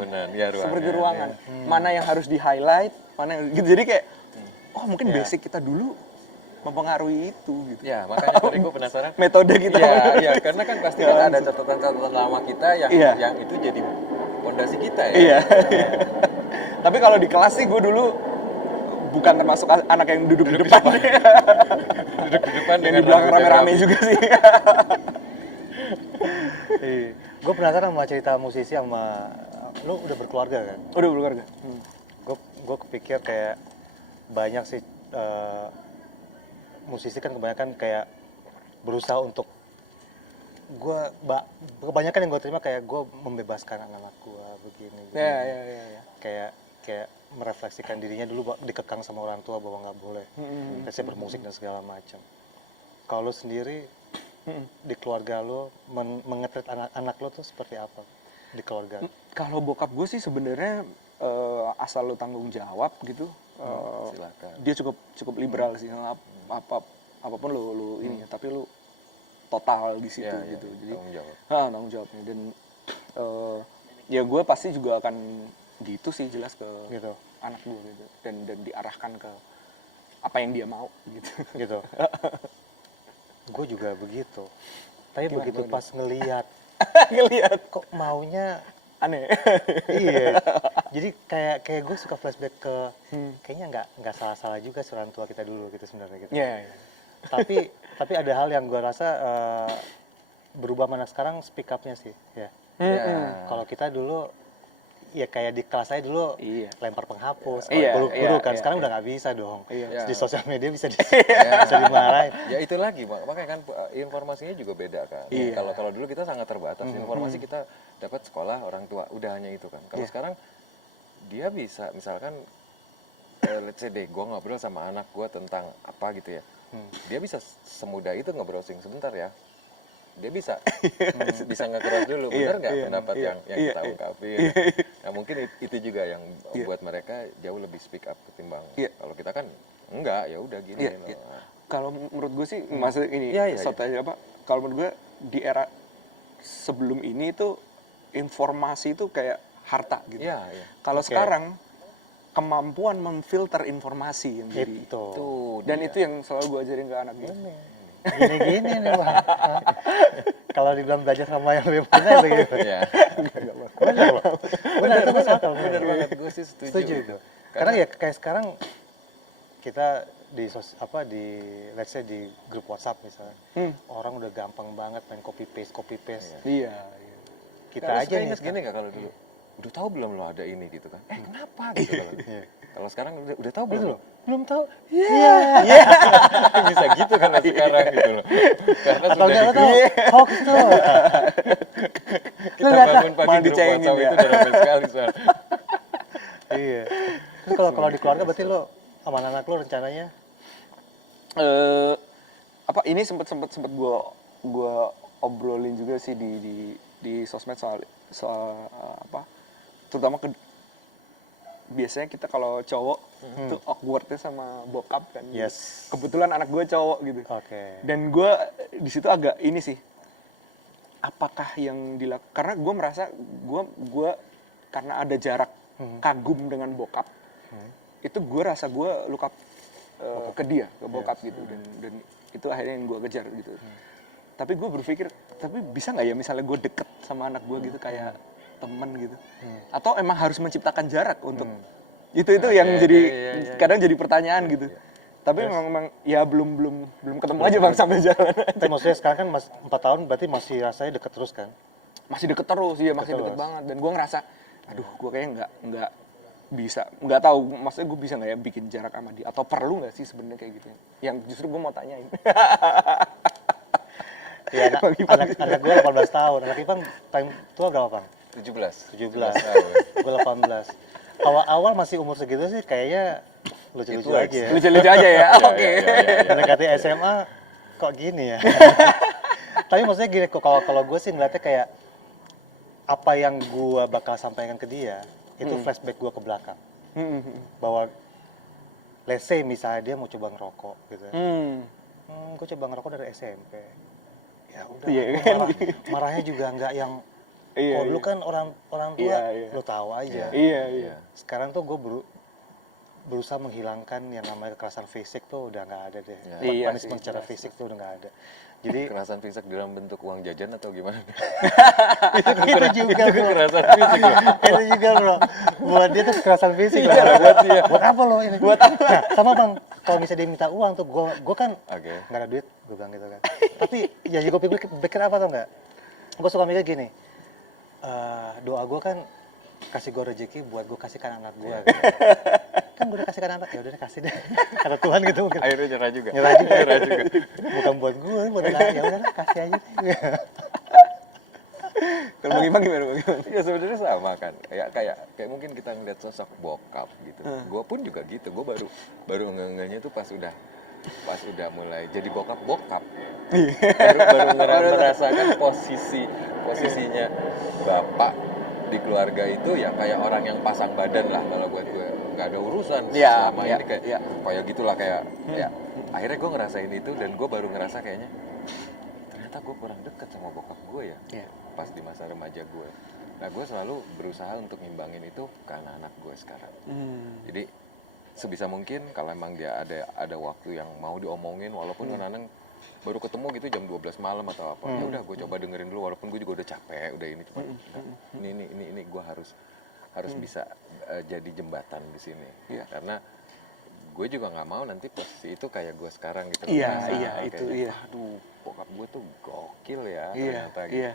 Seperti ruangan. Mana yang harus di highlight, mana yang, gitu. Jadi kayak mungkin basic kita dulu mempengaruhi itu gitu. Ya, makanya tadi gue penasaran. Metode kita. Iya, karena kan pasti kan ada catatan-catatan lama kita yang itu jadi pondasi kita ya. Iya. Tapi kalau di kelas sih gue dulu bukan termasuk anak yang duduk di depan. Duduk di depan Yang di belakang rambut yang rame-rame rapi. juga sih. Gue penasaran sama cerita musisi sama lu udah berkeluarga kan? Udah berkeluarga. Gue kepikir kayak banyak sih musisi kan kebanyakan kayak berusaha untuk kebanyakan yang gue terima kayak gue membebaskan anak-anak gue begini. Ya. Kayak merefleksikan dirinya dulu dikekang sama orang tua bahwa nggak boleh saya bermusik dan segala macam. Kalau lu sendiri di keluarga lu mengetret anak-anak lu tuh seperti apa di keluarga? Kalau bokap gue sih sebenarnya asal lu tanggung jawab gitu, Silakan. dia cukup liberal sih. Apapun lu ini ya, tapi lu total di situ Ya, gitu. Jadi tanggung jawab. tanggung jawabnya. Dan ya gue pasti juga akan gitu sih, jelas ke Gitu. anak gue gitu, dan diarahkan ke apa yang dia mau gitu. Gitu. Gue juga begitu. Tapi Gimana, begitu gimana? pas ngelihat Ngelihat kok maunya aneh. iya. Jadi kayak gue suka flashback ke kayaknya nggak salah-salah juga sih orang tua kita dulu gitu sebenarnya gitu. Ya. Tapi ada hal yang gue rasa berubah mana sekarang speak up-nya sih ya. Ya. Kalau kita dulu ya kayak di kelas saya dulu Iya. lempar penghapus, Iya, guru kan iya, sekarang udah nggak bisa dong. Iya. Di sosial media bisa bisa dimarahin. Ya itu lagi, makanya kan informasinya juga beda kan. Iya. Kalau dulu kita sangat terbatas, informasi kita dapat sekolah orang tua, udah hanya itu kan. Kalau sekarang dia bisa, misalkan, let's say deh, gue ngobrol sama anak gue tentang apa gitu ya, dia bisa semudah itu nge-browsing sebentar ya. Dia bisa nge-cross dulu, benar nggak pendapat yang kita ungkapin. Nah mungkin itu juga yang buat mereka jauh lebih speak up ketimbang kalau kita kan enggak, ya udah gini loh. Kalau menurut gue sih, maksud ini Iya. apa? Kalau menurut gue di era sebelum ini itu informasi itu kayak harta gitu. Iya. Kalau Oke. sekarang kemampuan memfilter informasi yang jadi Itu. Tuh, dan itu yang selalu gue ajarin ke anak gue. Gini nih bang. Kalau dibilang belajar sama yang lebih muda begitu. Iya. Benar loh. Benar itu masuk akal. Bener banget, gue sih setuju. Setuju itu. Karena ya kayak sekarang kita di let's say di grup WhatsApp misalnya, orang udah gampang banget main copy paste. Iya. Kita Karena aja nih. inget gini nggak kalau dulu, udah tahu belum lo ada ini gitu kan? Kenapa gitu kalau kalau sekarang udah tahu belum lo? Belum tahu. Bisa gitu kan sekarang gitu loh. Karena Atau sudah enggak tahu hoax tuh. kita bangun pagi Malah grup dicengin WhatsApp ya. itu udah ramai sekali soal. Iya. Terus kalau di keluarga berarti lo sama anak lo rencananya Apa ini sempat gue obrolin juga sih di sosmed soal apa, terutama biasanya kita kalau cowok tuh awkwardnya sama bokap kan. Yes. Kebetulan anak gue cowok gitu. Oke. Dan gue di situ agak ini sih, apakah yang dilakukan, karena gue merasa gue karena ada jarak kagum dengan bokap, itu gue rasa gue look up ke dia, ke bokap gitu, dan itu akhirnya yang gue kejar gitu. Tapi gue berpikir, tapi bisa nggak ya misalnya gue deket sama anak gue gitu kayak temen gitu, atau emang harus menciptakan jarak untuk itu yang jadi kadang jadi pertanyaan gitu. Tapi memang ya belum ketemu aja bang sampai jalan. Tapi maksudnya sekarang kan 4 tahun berarti masih rasanya deket terus kan? Masih deket terus, ya masih Deket deket terus. banget. Dan gue ngerasa, aduh gue kayaknya nggak bisa, nggak tahu, maksudnya gue bisa nggak ya bikin jarak sama dia, atau perlu nggak sih sebenarnya kayak gitu? Yang justru gue mau tanyain. Iya, anak gue 18 tahun. Anak Ipang paling tua berapa, Bang? 17. 17. tahun. Gue 18. Awal-awal masih umur segitu sih kayaknya lucu-lucu Itu aja ya. Lucu-lucu aja ya, oke. Mendekati SMA kok gini ya. Tapi maksudnya gini, kalau gue sih ngeliatnya kayak apa yang gue bakal sampaikan ke dia itu flashback gue ke belakang. Bahwa let's say misalnya dia mau coba ngerokok gitu. Gue coba ngerokok dari SMP. Ya udah, Iya, gua kan? marahnya juga nggak yang Iya, lu iya. kan orang tua, Iya. lu tahu aja. Iya. Sekarang tuh gue berusaha menghilangkan yang namanya kekerasan fisik tuh udah nggak ada deh. Ya. Iya Punishment sih, secara jelas, fisik tuh udah nggak ada. Jadi Kekerasan fisik dalam bentuk uang jajan atau gimana? itu juga bro. Kekerasan fisik loh. Itu juga bro. Buat dia tuh kekerasan fisik loh. Buat dia. Buat apa lo ini? Buat apa? Nah, sama bang, kalau misalnya dia minta uang tuh, gue kan Oke. nggak ada duit, gue bilang gitu kan. Tapi ya gue pikir apa tau nggak? Gue suka mikir gini, doa gue kan kasih gue rezeki buat gue kasihkan anak gue. Gitu. Kan gue udah kasihkan anak, ya udah deh, kasih deh. Kata Tuhan gitu mungkin. Akhirnya nyerah juga. Nyerah juga. Bukan buat gue, buat anak. Ya udah kasih aja deh. Kalau Bang Iman gimana Bang Iman? Ya sebenarnya sama kan. Kayak mungkin kita ngeliat sosok bokap gitu. Gue pun juga gitu. Gue baru enggaknya tuh pas udah mulai jadi bokap. baru merasakan posisinya bapak di keluarga itu ya kayak orang yang pasang badan lah kalau buat gue, nggak ada urusan selama ini kayak gitulah kayak ya akhirnya gue ngerasain itu dan gue baru ngerasa kayaknya ternyata gue kurang deket sama bokap gue ya pas di masa remaja gue. Nah gue selalu berusaha untuk ngimbangin itu ke anak-anak gue sekarang. Jadi sebisa mungkin kalau emang dia ada waktu yang mau diomongin walaupun kadang-kadang baru ketemu gitu jam 12 malam atau apa, ya udah gue coba dengerin dulu walaupun gue juga udah capek udah ini cuma ini gue harus bisa jadi jembatan di sini karena gue juga nggak mau nanti posisi itu kayak gue sekarang gitu. Aduh bokap gue tuh gokil ya ternyata gitu.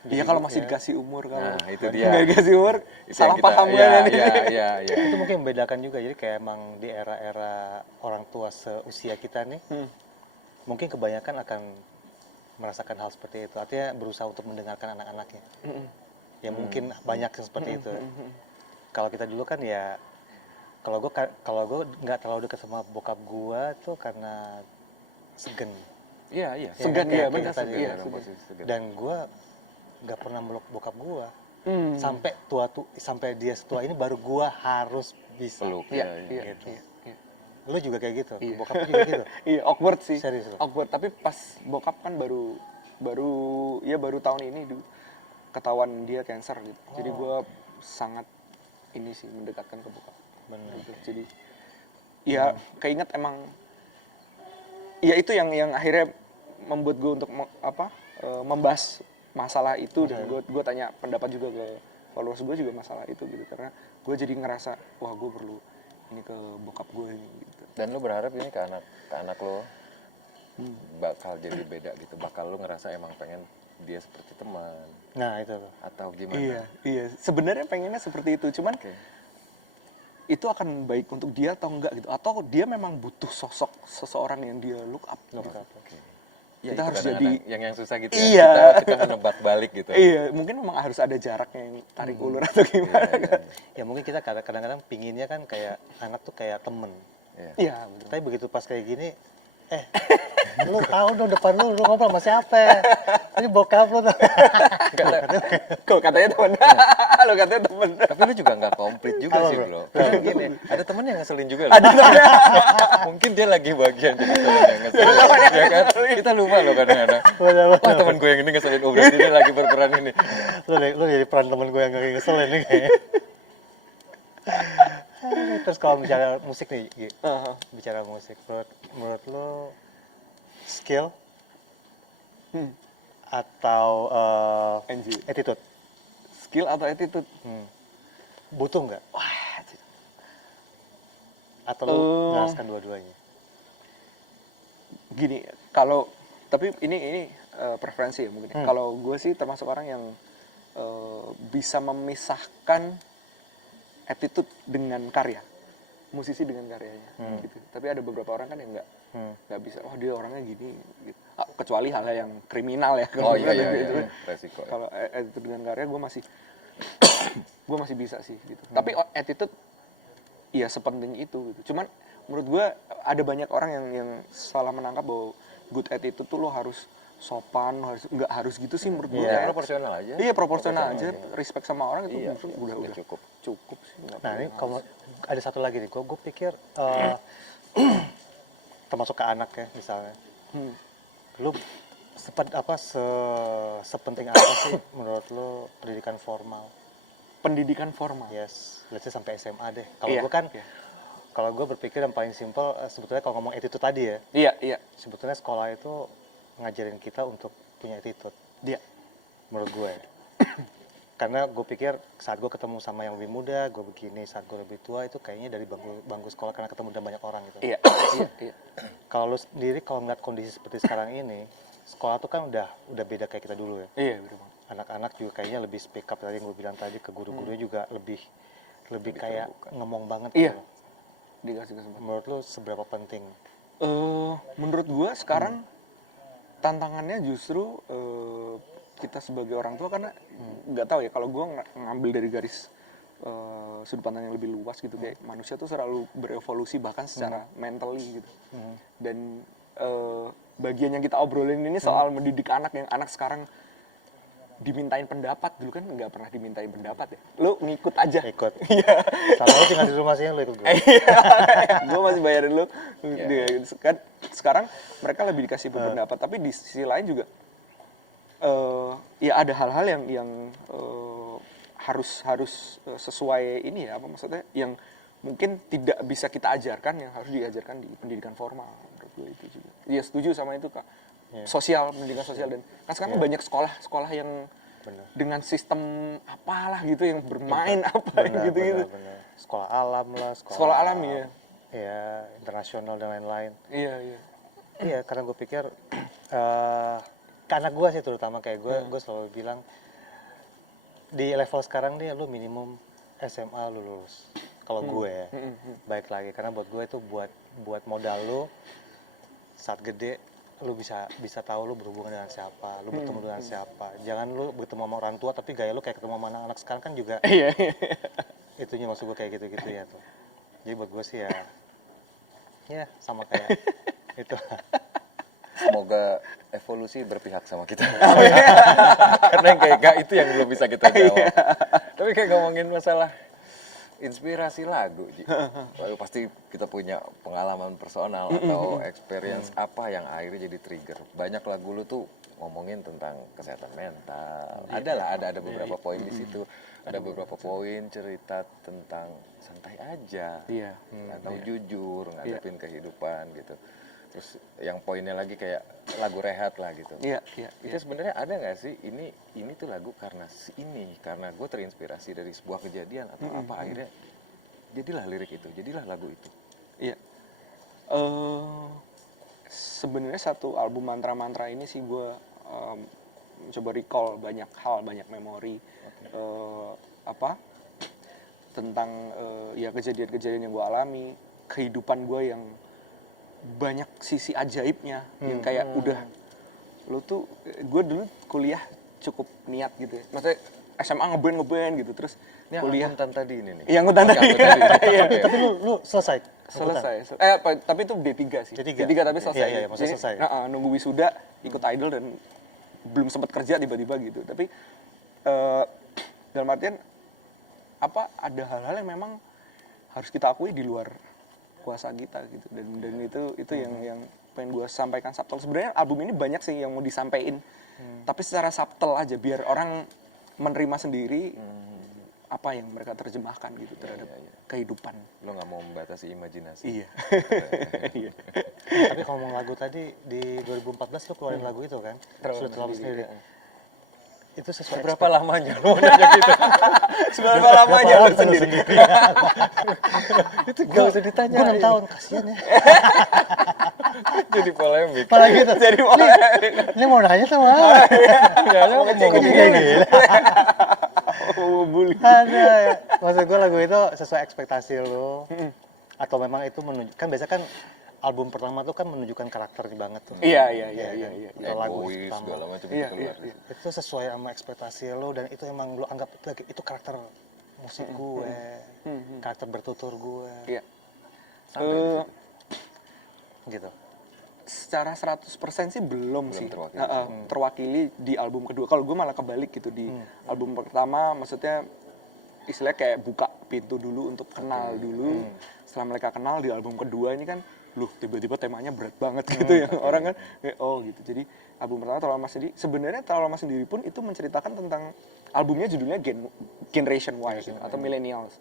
Iya kalau masih dikasih umur, kalau itu dia. nggak dikasih umur Itu salah yang kita- paham iya, kan iya. Itu mungkin membedakan juga. Jadi kayak emang di era-era orang tua seusia kita nih, mungkin kebanyakan akan merasakan hal seperti itu. Artinya berusaha untuk mendengarkan anak-anaknya. Ya mungkin banyak yang seperti itu. Kalau kita dulu kan ya, kalau gue nggak terlalu dekat sama bokap gue tuh karena segen. Iya. Segan, kayak iya, benar, tadi. segan. Dalam posisi segan. Dan gue nggak pernah meluk bokap gue. Sampai dia setua ini baru gue harus bisa. Peluk. Iya. Gitu. Lu juga kayak gitu, bokap lu juga gitu. Iya, awkward sih. Serius lu? Awkward, tapi pas bokap kan baru tahun ini ketahuan dia cancer gitu. Jadi gue sangat ini sih mendekatkan ke bokap. Bener. Gitu. Jadi ya keinget emang ya itu yang akhirnya membuat gue untuk membahas masalah itu dan gue tanya pendapat juga ke followers gue juga masalah itu gitu, karena gue jadi ngerasa wah gue perlu ini ke bokap gue ini gitu. Dan lu berharap ini ke anak lo bakal jadi beda gitu, bakal lu ngerasa emang pengen dia seperti teman Nah itu tuh. atau gimana? Iya sebenarnya pengennya seperti itu, cuman Oke. itu akan baik untuk dia atau enggak gitu, atau dia memang butuh sosok seseorang yang dia look up gitu. Oke. Ya, Kita itu harus kadang-kadang jadi- yang susah gitu Iya. ya. Kita menebak balik gitu. Iya, mungkin memang harus ada jaraknya yang tarik ulur atau gimana kan. Ya mungkin kita kadang-kadang pinginnya kan kayak anak tuh kayak temen. Iya. Iya, betul. Tapi begitu pas kayak gini, lu tahu dong depan lu ngobrol sama siapa? Ini bokap lu tuh. Kok katanya temen? Lo katanya temen. Tapi lu juga nggak komplit juga Apa, sih bro? bro. Karena gini, ada temen yang ngeselin juga loh. Mungkin dia lagi bagian jadi temen yang ngeselin. Ya kan? Kita lupa loh kadang-kadang. Wah temen gue yang ini ngeselin. Oh berarti dia lagi berperan ini. Lu jadi peran temen gue yang gak ngeselin nih kayaknya. Terus kalau bicara musik nih, Gi, bicara musik, menurut lu skill atau Anjir. attitude Skill atau attitude? butuh nggak? Atau lu menjelaskan dua-duanya? Gini, kalau tapi ini preferensi ya mungkin. Kalau gue sih termasuk orang yang bisa memisahkan attitude dengan karya, musisi dengan karyanya gitu. Tapi ada beberapa orang kan yang nggak bisa. Oh dia orangnya gini gitu. Kecuali hal yang kriminal ya. Oh iya Gitu. resiko. Ya. Kalau attitude dengan karya gue masih bisa sih gitu. Tapi attitude ya sepenting itu gitu. Cuman menurut gue ada banyak orang yang salah menangkap bahwa good attitude tuh lo harus sopan, nggak harus gitu sih menurut gue. Ya, proporsional aja. Iya proporsional aja, respect sama orang itu Iya, udah cukup. sih. Nggak Nah perlu. ini kalau ada satu lagi nih, gue pikir termasuk ke anak ya misalnya, lu sepenting apa sih menurut lu pendidikan formal? Pendidikan formal. Yes, let's say sampai SMA deh. Kalau Iya, gue kan iya. kalau gue berpikir yang paling simpel, sebetulnya kalau ngomong attitude tadi ya, Iya. sebetulnya sekolah itu ngajarin kita untuk punya attitude, Iya. menurut gue. Karena gue pikir saat gue ketemu sama yang lebih muda, gue begini, saat gue lebih tua itu kayaknya dari bangku sekolah karena ketemu dengan banyak orang gitu. Iya. Kalau lu sendiri kalau ngeliat kondisi seperti sekarang ini, sekolah tuh kan udah beda kayak kita dulu ya. Iya, bener banget. Anak-anak juga kayaknya lebih speak up tadi yang gue bilang tadi, ke guru-gurunya juga lebih kayak ngomong banget Iya. gitu. Dikasih kesempatan. Menurut lu seberapa penting? Menurut gua sekarang tantangannya justru kita sebagai orang tua, karena nggak tahu ya, kalau gua ngambil dari garis sudut pandang yang lebih luas gitu, kayak manusia tuh selalu berevolusi bahkan secara mentally gitu. Dan bagian yang kita obrolin ini soal mendidik anak, yang anak sekarang dimintain pendapat, dulu kan nggak pernah dimintain pendapat ya, lu ngikut aja. Ikut. Iya. Sama lu tinggal di rumah sih lu ikut gue. Gue masih bayarin lu. Kan sekarang mereka lebih dikasih pendapat, tapi di sisi lain juga ya ada hal-hal yang harus sesuai ini ya, apa maksudnya, yang mungkin tidak bisa kita ajarkan, yang harus diajarkan di pendidikan formal. Menurut gue itu juga. Iya, setuju sama itu, Kak. Sosial, pendidikan sosial, dan kan sekarang banyak sekolah yang dengan sistem apalah gitu, yang bermain gitu. Bener. Sekolah alam lah, Sekolah alam ya. Ya, internasional dan lain-lain. Iya. Iya, karena gue pikir ke anak gue sih terutama, kayak gue selalu bilang di level sekarang nih lu minimum SMA lu lulus. Kalau gue ya, baik lagi, karena buat gue itu buat modal lu saat gede, lu bisa tahu lu berhubungan dengan siapa, lu bertemu dengan siapa. Jangan lu bertemu sama orang tua tapi gaya lu kayak ketemu sama anak-anak sekarang kan juga. Iya. Itunya maksud gue kayak gitu-gitu ya tuh. Jadi buat gue sih ya sama kayak itu. Semoga evolusi berpihak sama kita. Karena yang kayak gak itu yang belum bisa kita jawab. Tapi kayak ngomongin masalah inspirasi lagu, Ji. Lalu pasti kita punya pengalaman personal atau experience apa yang akhirnya jadi trigger. Banyak lagu lu tuh ngomongin tentang kesehatan mental. Ada beberapa poin di situ. Ada beberapa poin cerita tentang santai aja. Iya. Atau jujur ngadepin kehidupan gitu. Terus yang poinnya lagi kayak lagu rehat lah gitu. Iya. Itu sebenarnya ada nggak sih ini tuh lagu karena karena gue terinspirasi dari sebuah kejadian atau apa, akhirnya jadilah lirik itu, jadilah lagu itu. Iya. Sebenarnya satu album mantra-mantra ini sih gue coba recall banyak hal, banyak memori tentang ya kejadian-kejadian yang gue alami, kehidupan gue yang banyak sisi ajaibnya, yang kayak udah lo tuh, gue dulu kuliah cukup niat gitu ya, maksudnya SMA ngeband gitu, terus Ini kuliah angkutan tadi ini nih. yang angkutan tadi. Iya. Tapi lu selesai. Selesai. Tapi itu D3 sih. D3 tapi selesai. Iya, maksudnya selesai. Nunggu wisuda, ikut idol, dan belum sempat kerja tiba-tiba gitu. Tapi dalam artian ada hal-hal yang memang harus kita akui di luar kuasa kita gitu, dan itu yang pengen gue sampaikan subtle. Sebenarnya album ini banyak sih yang mau disampaikan, tapi secara subtle aja biar orang menerima sendiri apa yang mereka terjemahkan gitu terhadap kehidupan. Lo nggak mau membatasi imajinasi. Iya. Iya. Tapi kalau ngomong lagu tadi, di 2014 lu keluarin lagu itu kan? Sudah terlalu sendiri. Itu sesuai Berapa lamanya lo nanya gitu? Seberapa lamanya lo sendiri? itu gak usah ditanya. Gue 6 tahun, kasihan ya. Jadi polemik. Apalagi gitu. Jadi Ini mau nanya sama Nggak ngomong gini. bully. Ada ya. Maksud gue lagu itu sesuai ekspektasi lo. Atau memang itu menunjukkan, kan biasa kan album pertama tuh kan menunjukkan karakter banget tuh. Iya. Atau lagu Egois, pertama. segala macam Iya. itu keluar. Itu sesuai sama ekspektasi lo, dan itu emang lo anggap itu karakter musik gue, karakter bertutur gue, Iya. gitu. Secara 100% sih belum sih terwakili. terwakili di album kedua. Kalau gue malah kebalik gitu, di album pertama maksudnya istilahnya kayak buka pintu dulu untuk kenal dulu. Setelah mereka kenal, di album kedua ini kan tiba-tiba temanya berat banget gitu ya. Orang kan kayak gitu. Jadi album pertama Terlalu Lama Sendiri, sebenarnya Terlalu Lama Sendiri pun itu menceritakan tentang, albumnya judulnya Generation Y gitu, atau Millennials.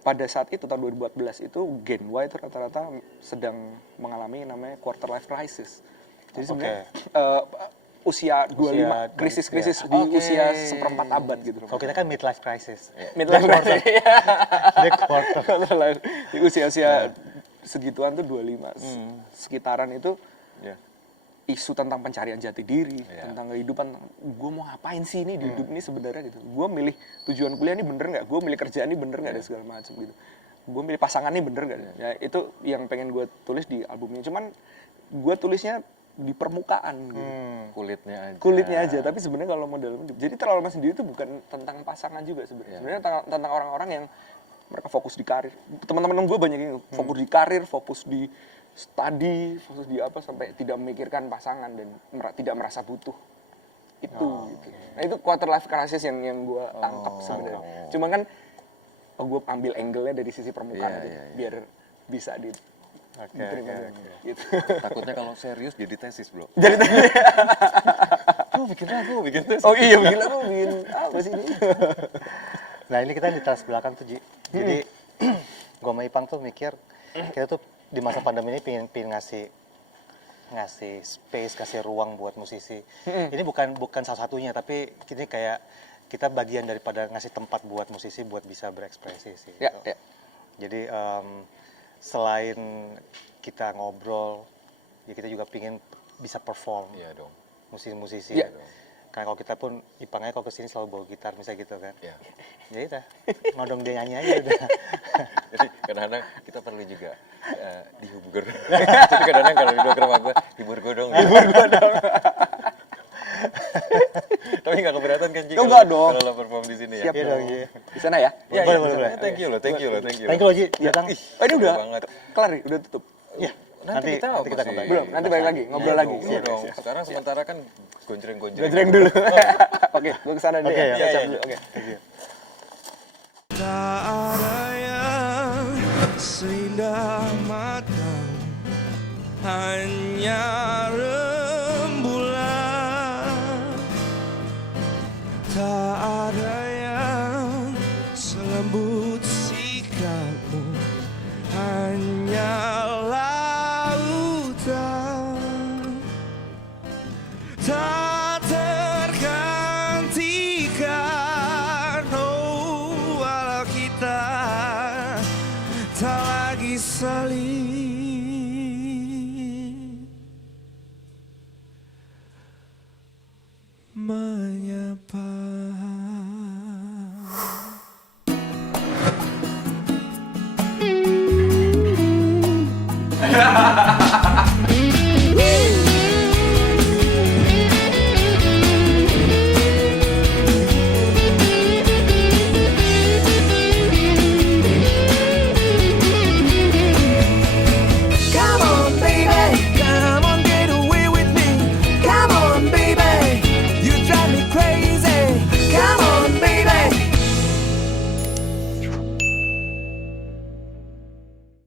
pada saat itu tahun 2014 itu Gen Y itu rata-rata sedang mengalami namanya quarter life crisis. Jadi sebenarnya usia 25 krisis-krisis di usia seperempat abad gitu. Kalau kita kan midlife crisis. Midlife crisis. Dia quarter. Quarter life. Di usia-usia segituan tuh 25 sekitaran itu isu tentang pencarian jati diri, tentang kehidupan, gue mau ngapain sih ini di hidup ini sebenarnya gitu. Gue milih tujuan kuliah ini bener nggak? Gue milih kerjaan ini bener nggak? Dan segala macam gitu. Gue milih pasangan ini bener nggak? Ya itu yang pengen gue tulis di albumnya. Cuman gue tulisnya di permukaan gitu. Kulitnya aja. Tapi sebenarnya kalau model jadi terlalu sendiri itu bukan tentang pasangan juga sebenarnya. Sebenarnya tentang orang-orang yang mereka fokus di karir. Teman-teman gue banyak yang fokus di karir, fokus di study, fokus di apa sampai tidak memikirkan pasangan dan tidak merasa butuh itu. Gitu. Nah itu quarter life crisis yang gue tangkap sebenarnya. Cuma kan gue ambil angle-nya dari sisi permukaan aja biar bisa diterima gitu. Takutnya kalau serius jadi tesis, bro. Jadi bikin tesis. oh iya bikin lagu bikin apa sih ini? Nah ini kita di teras belakang tuh Ji. Jadi gue sama Ipang tuh mikir kita tuh di masa pandemi ini pengen ngasih space, kasih ruang buat musisi. Ini bukan salah satunya, tapi ini kayak kita bagian daripada ngasih tempat buat musisi buat bisa berekspresi sih. Ya, gitu. Jadi selain kita ngobrol, ya kita juga pengen bisa perform. Iya dong. Musisi-musisi. Iya. Karena kalau kita pun Ipangnya kalau kesini selalu bawa gitar misalnya gitu kan. Iya. Ya udah, nodong dia nyanyi aja udah. Jadi kadang-kadang kita perlu juga dihibur. Jadi kadang-kadang kalau di ke rumah gue, hibur gue dong. Tapi nggak keberatan kan Ji? Enggak dong. Kalau lo perform di sini ya. Siap Iya dong. dong, iya. Di sana ya? Iya, Boleh. Thank you loh. Thank you loh Ji, datang. Oh ini udah banget. kelar nih, udah tutup. Iya. Nanti kita masih- kembali. Belum, nanti balik lagi, ngobrol lagi. Iya dong. Sekarang sementara kan gonjreng-gonjreng. Gojreng dulu. Oke, gue kesana deh. Oke, ya. Siap-siap dulu. Oke. Tak ada yang seindah mata, hanya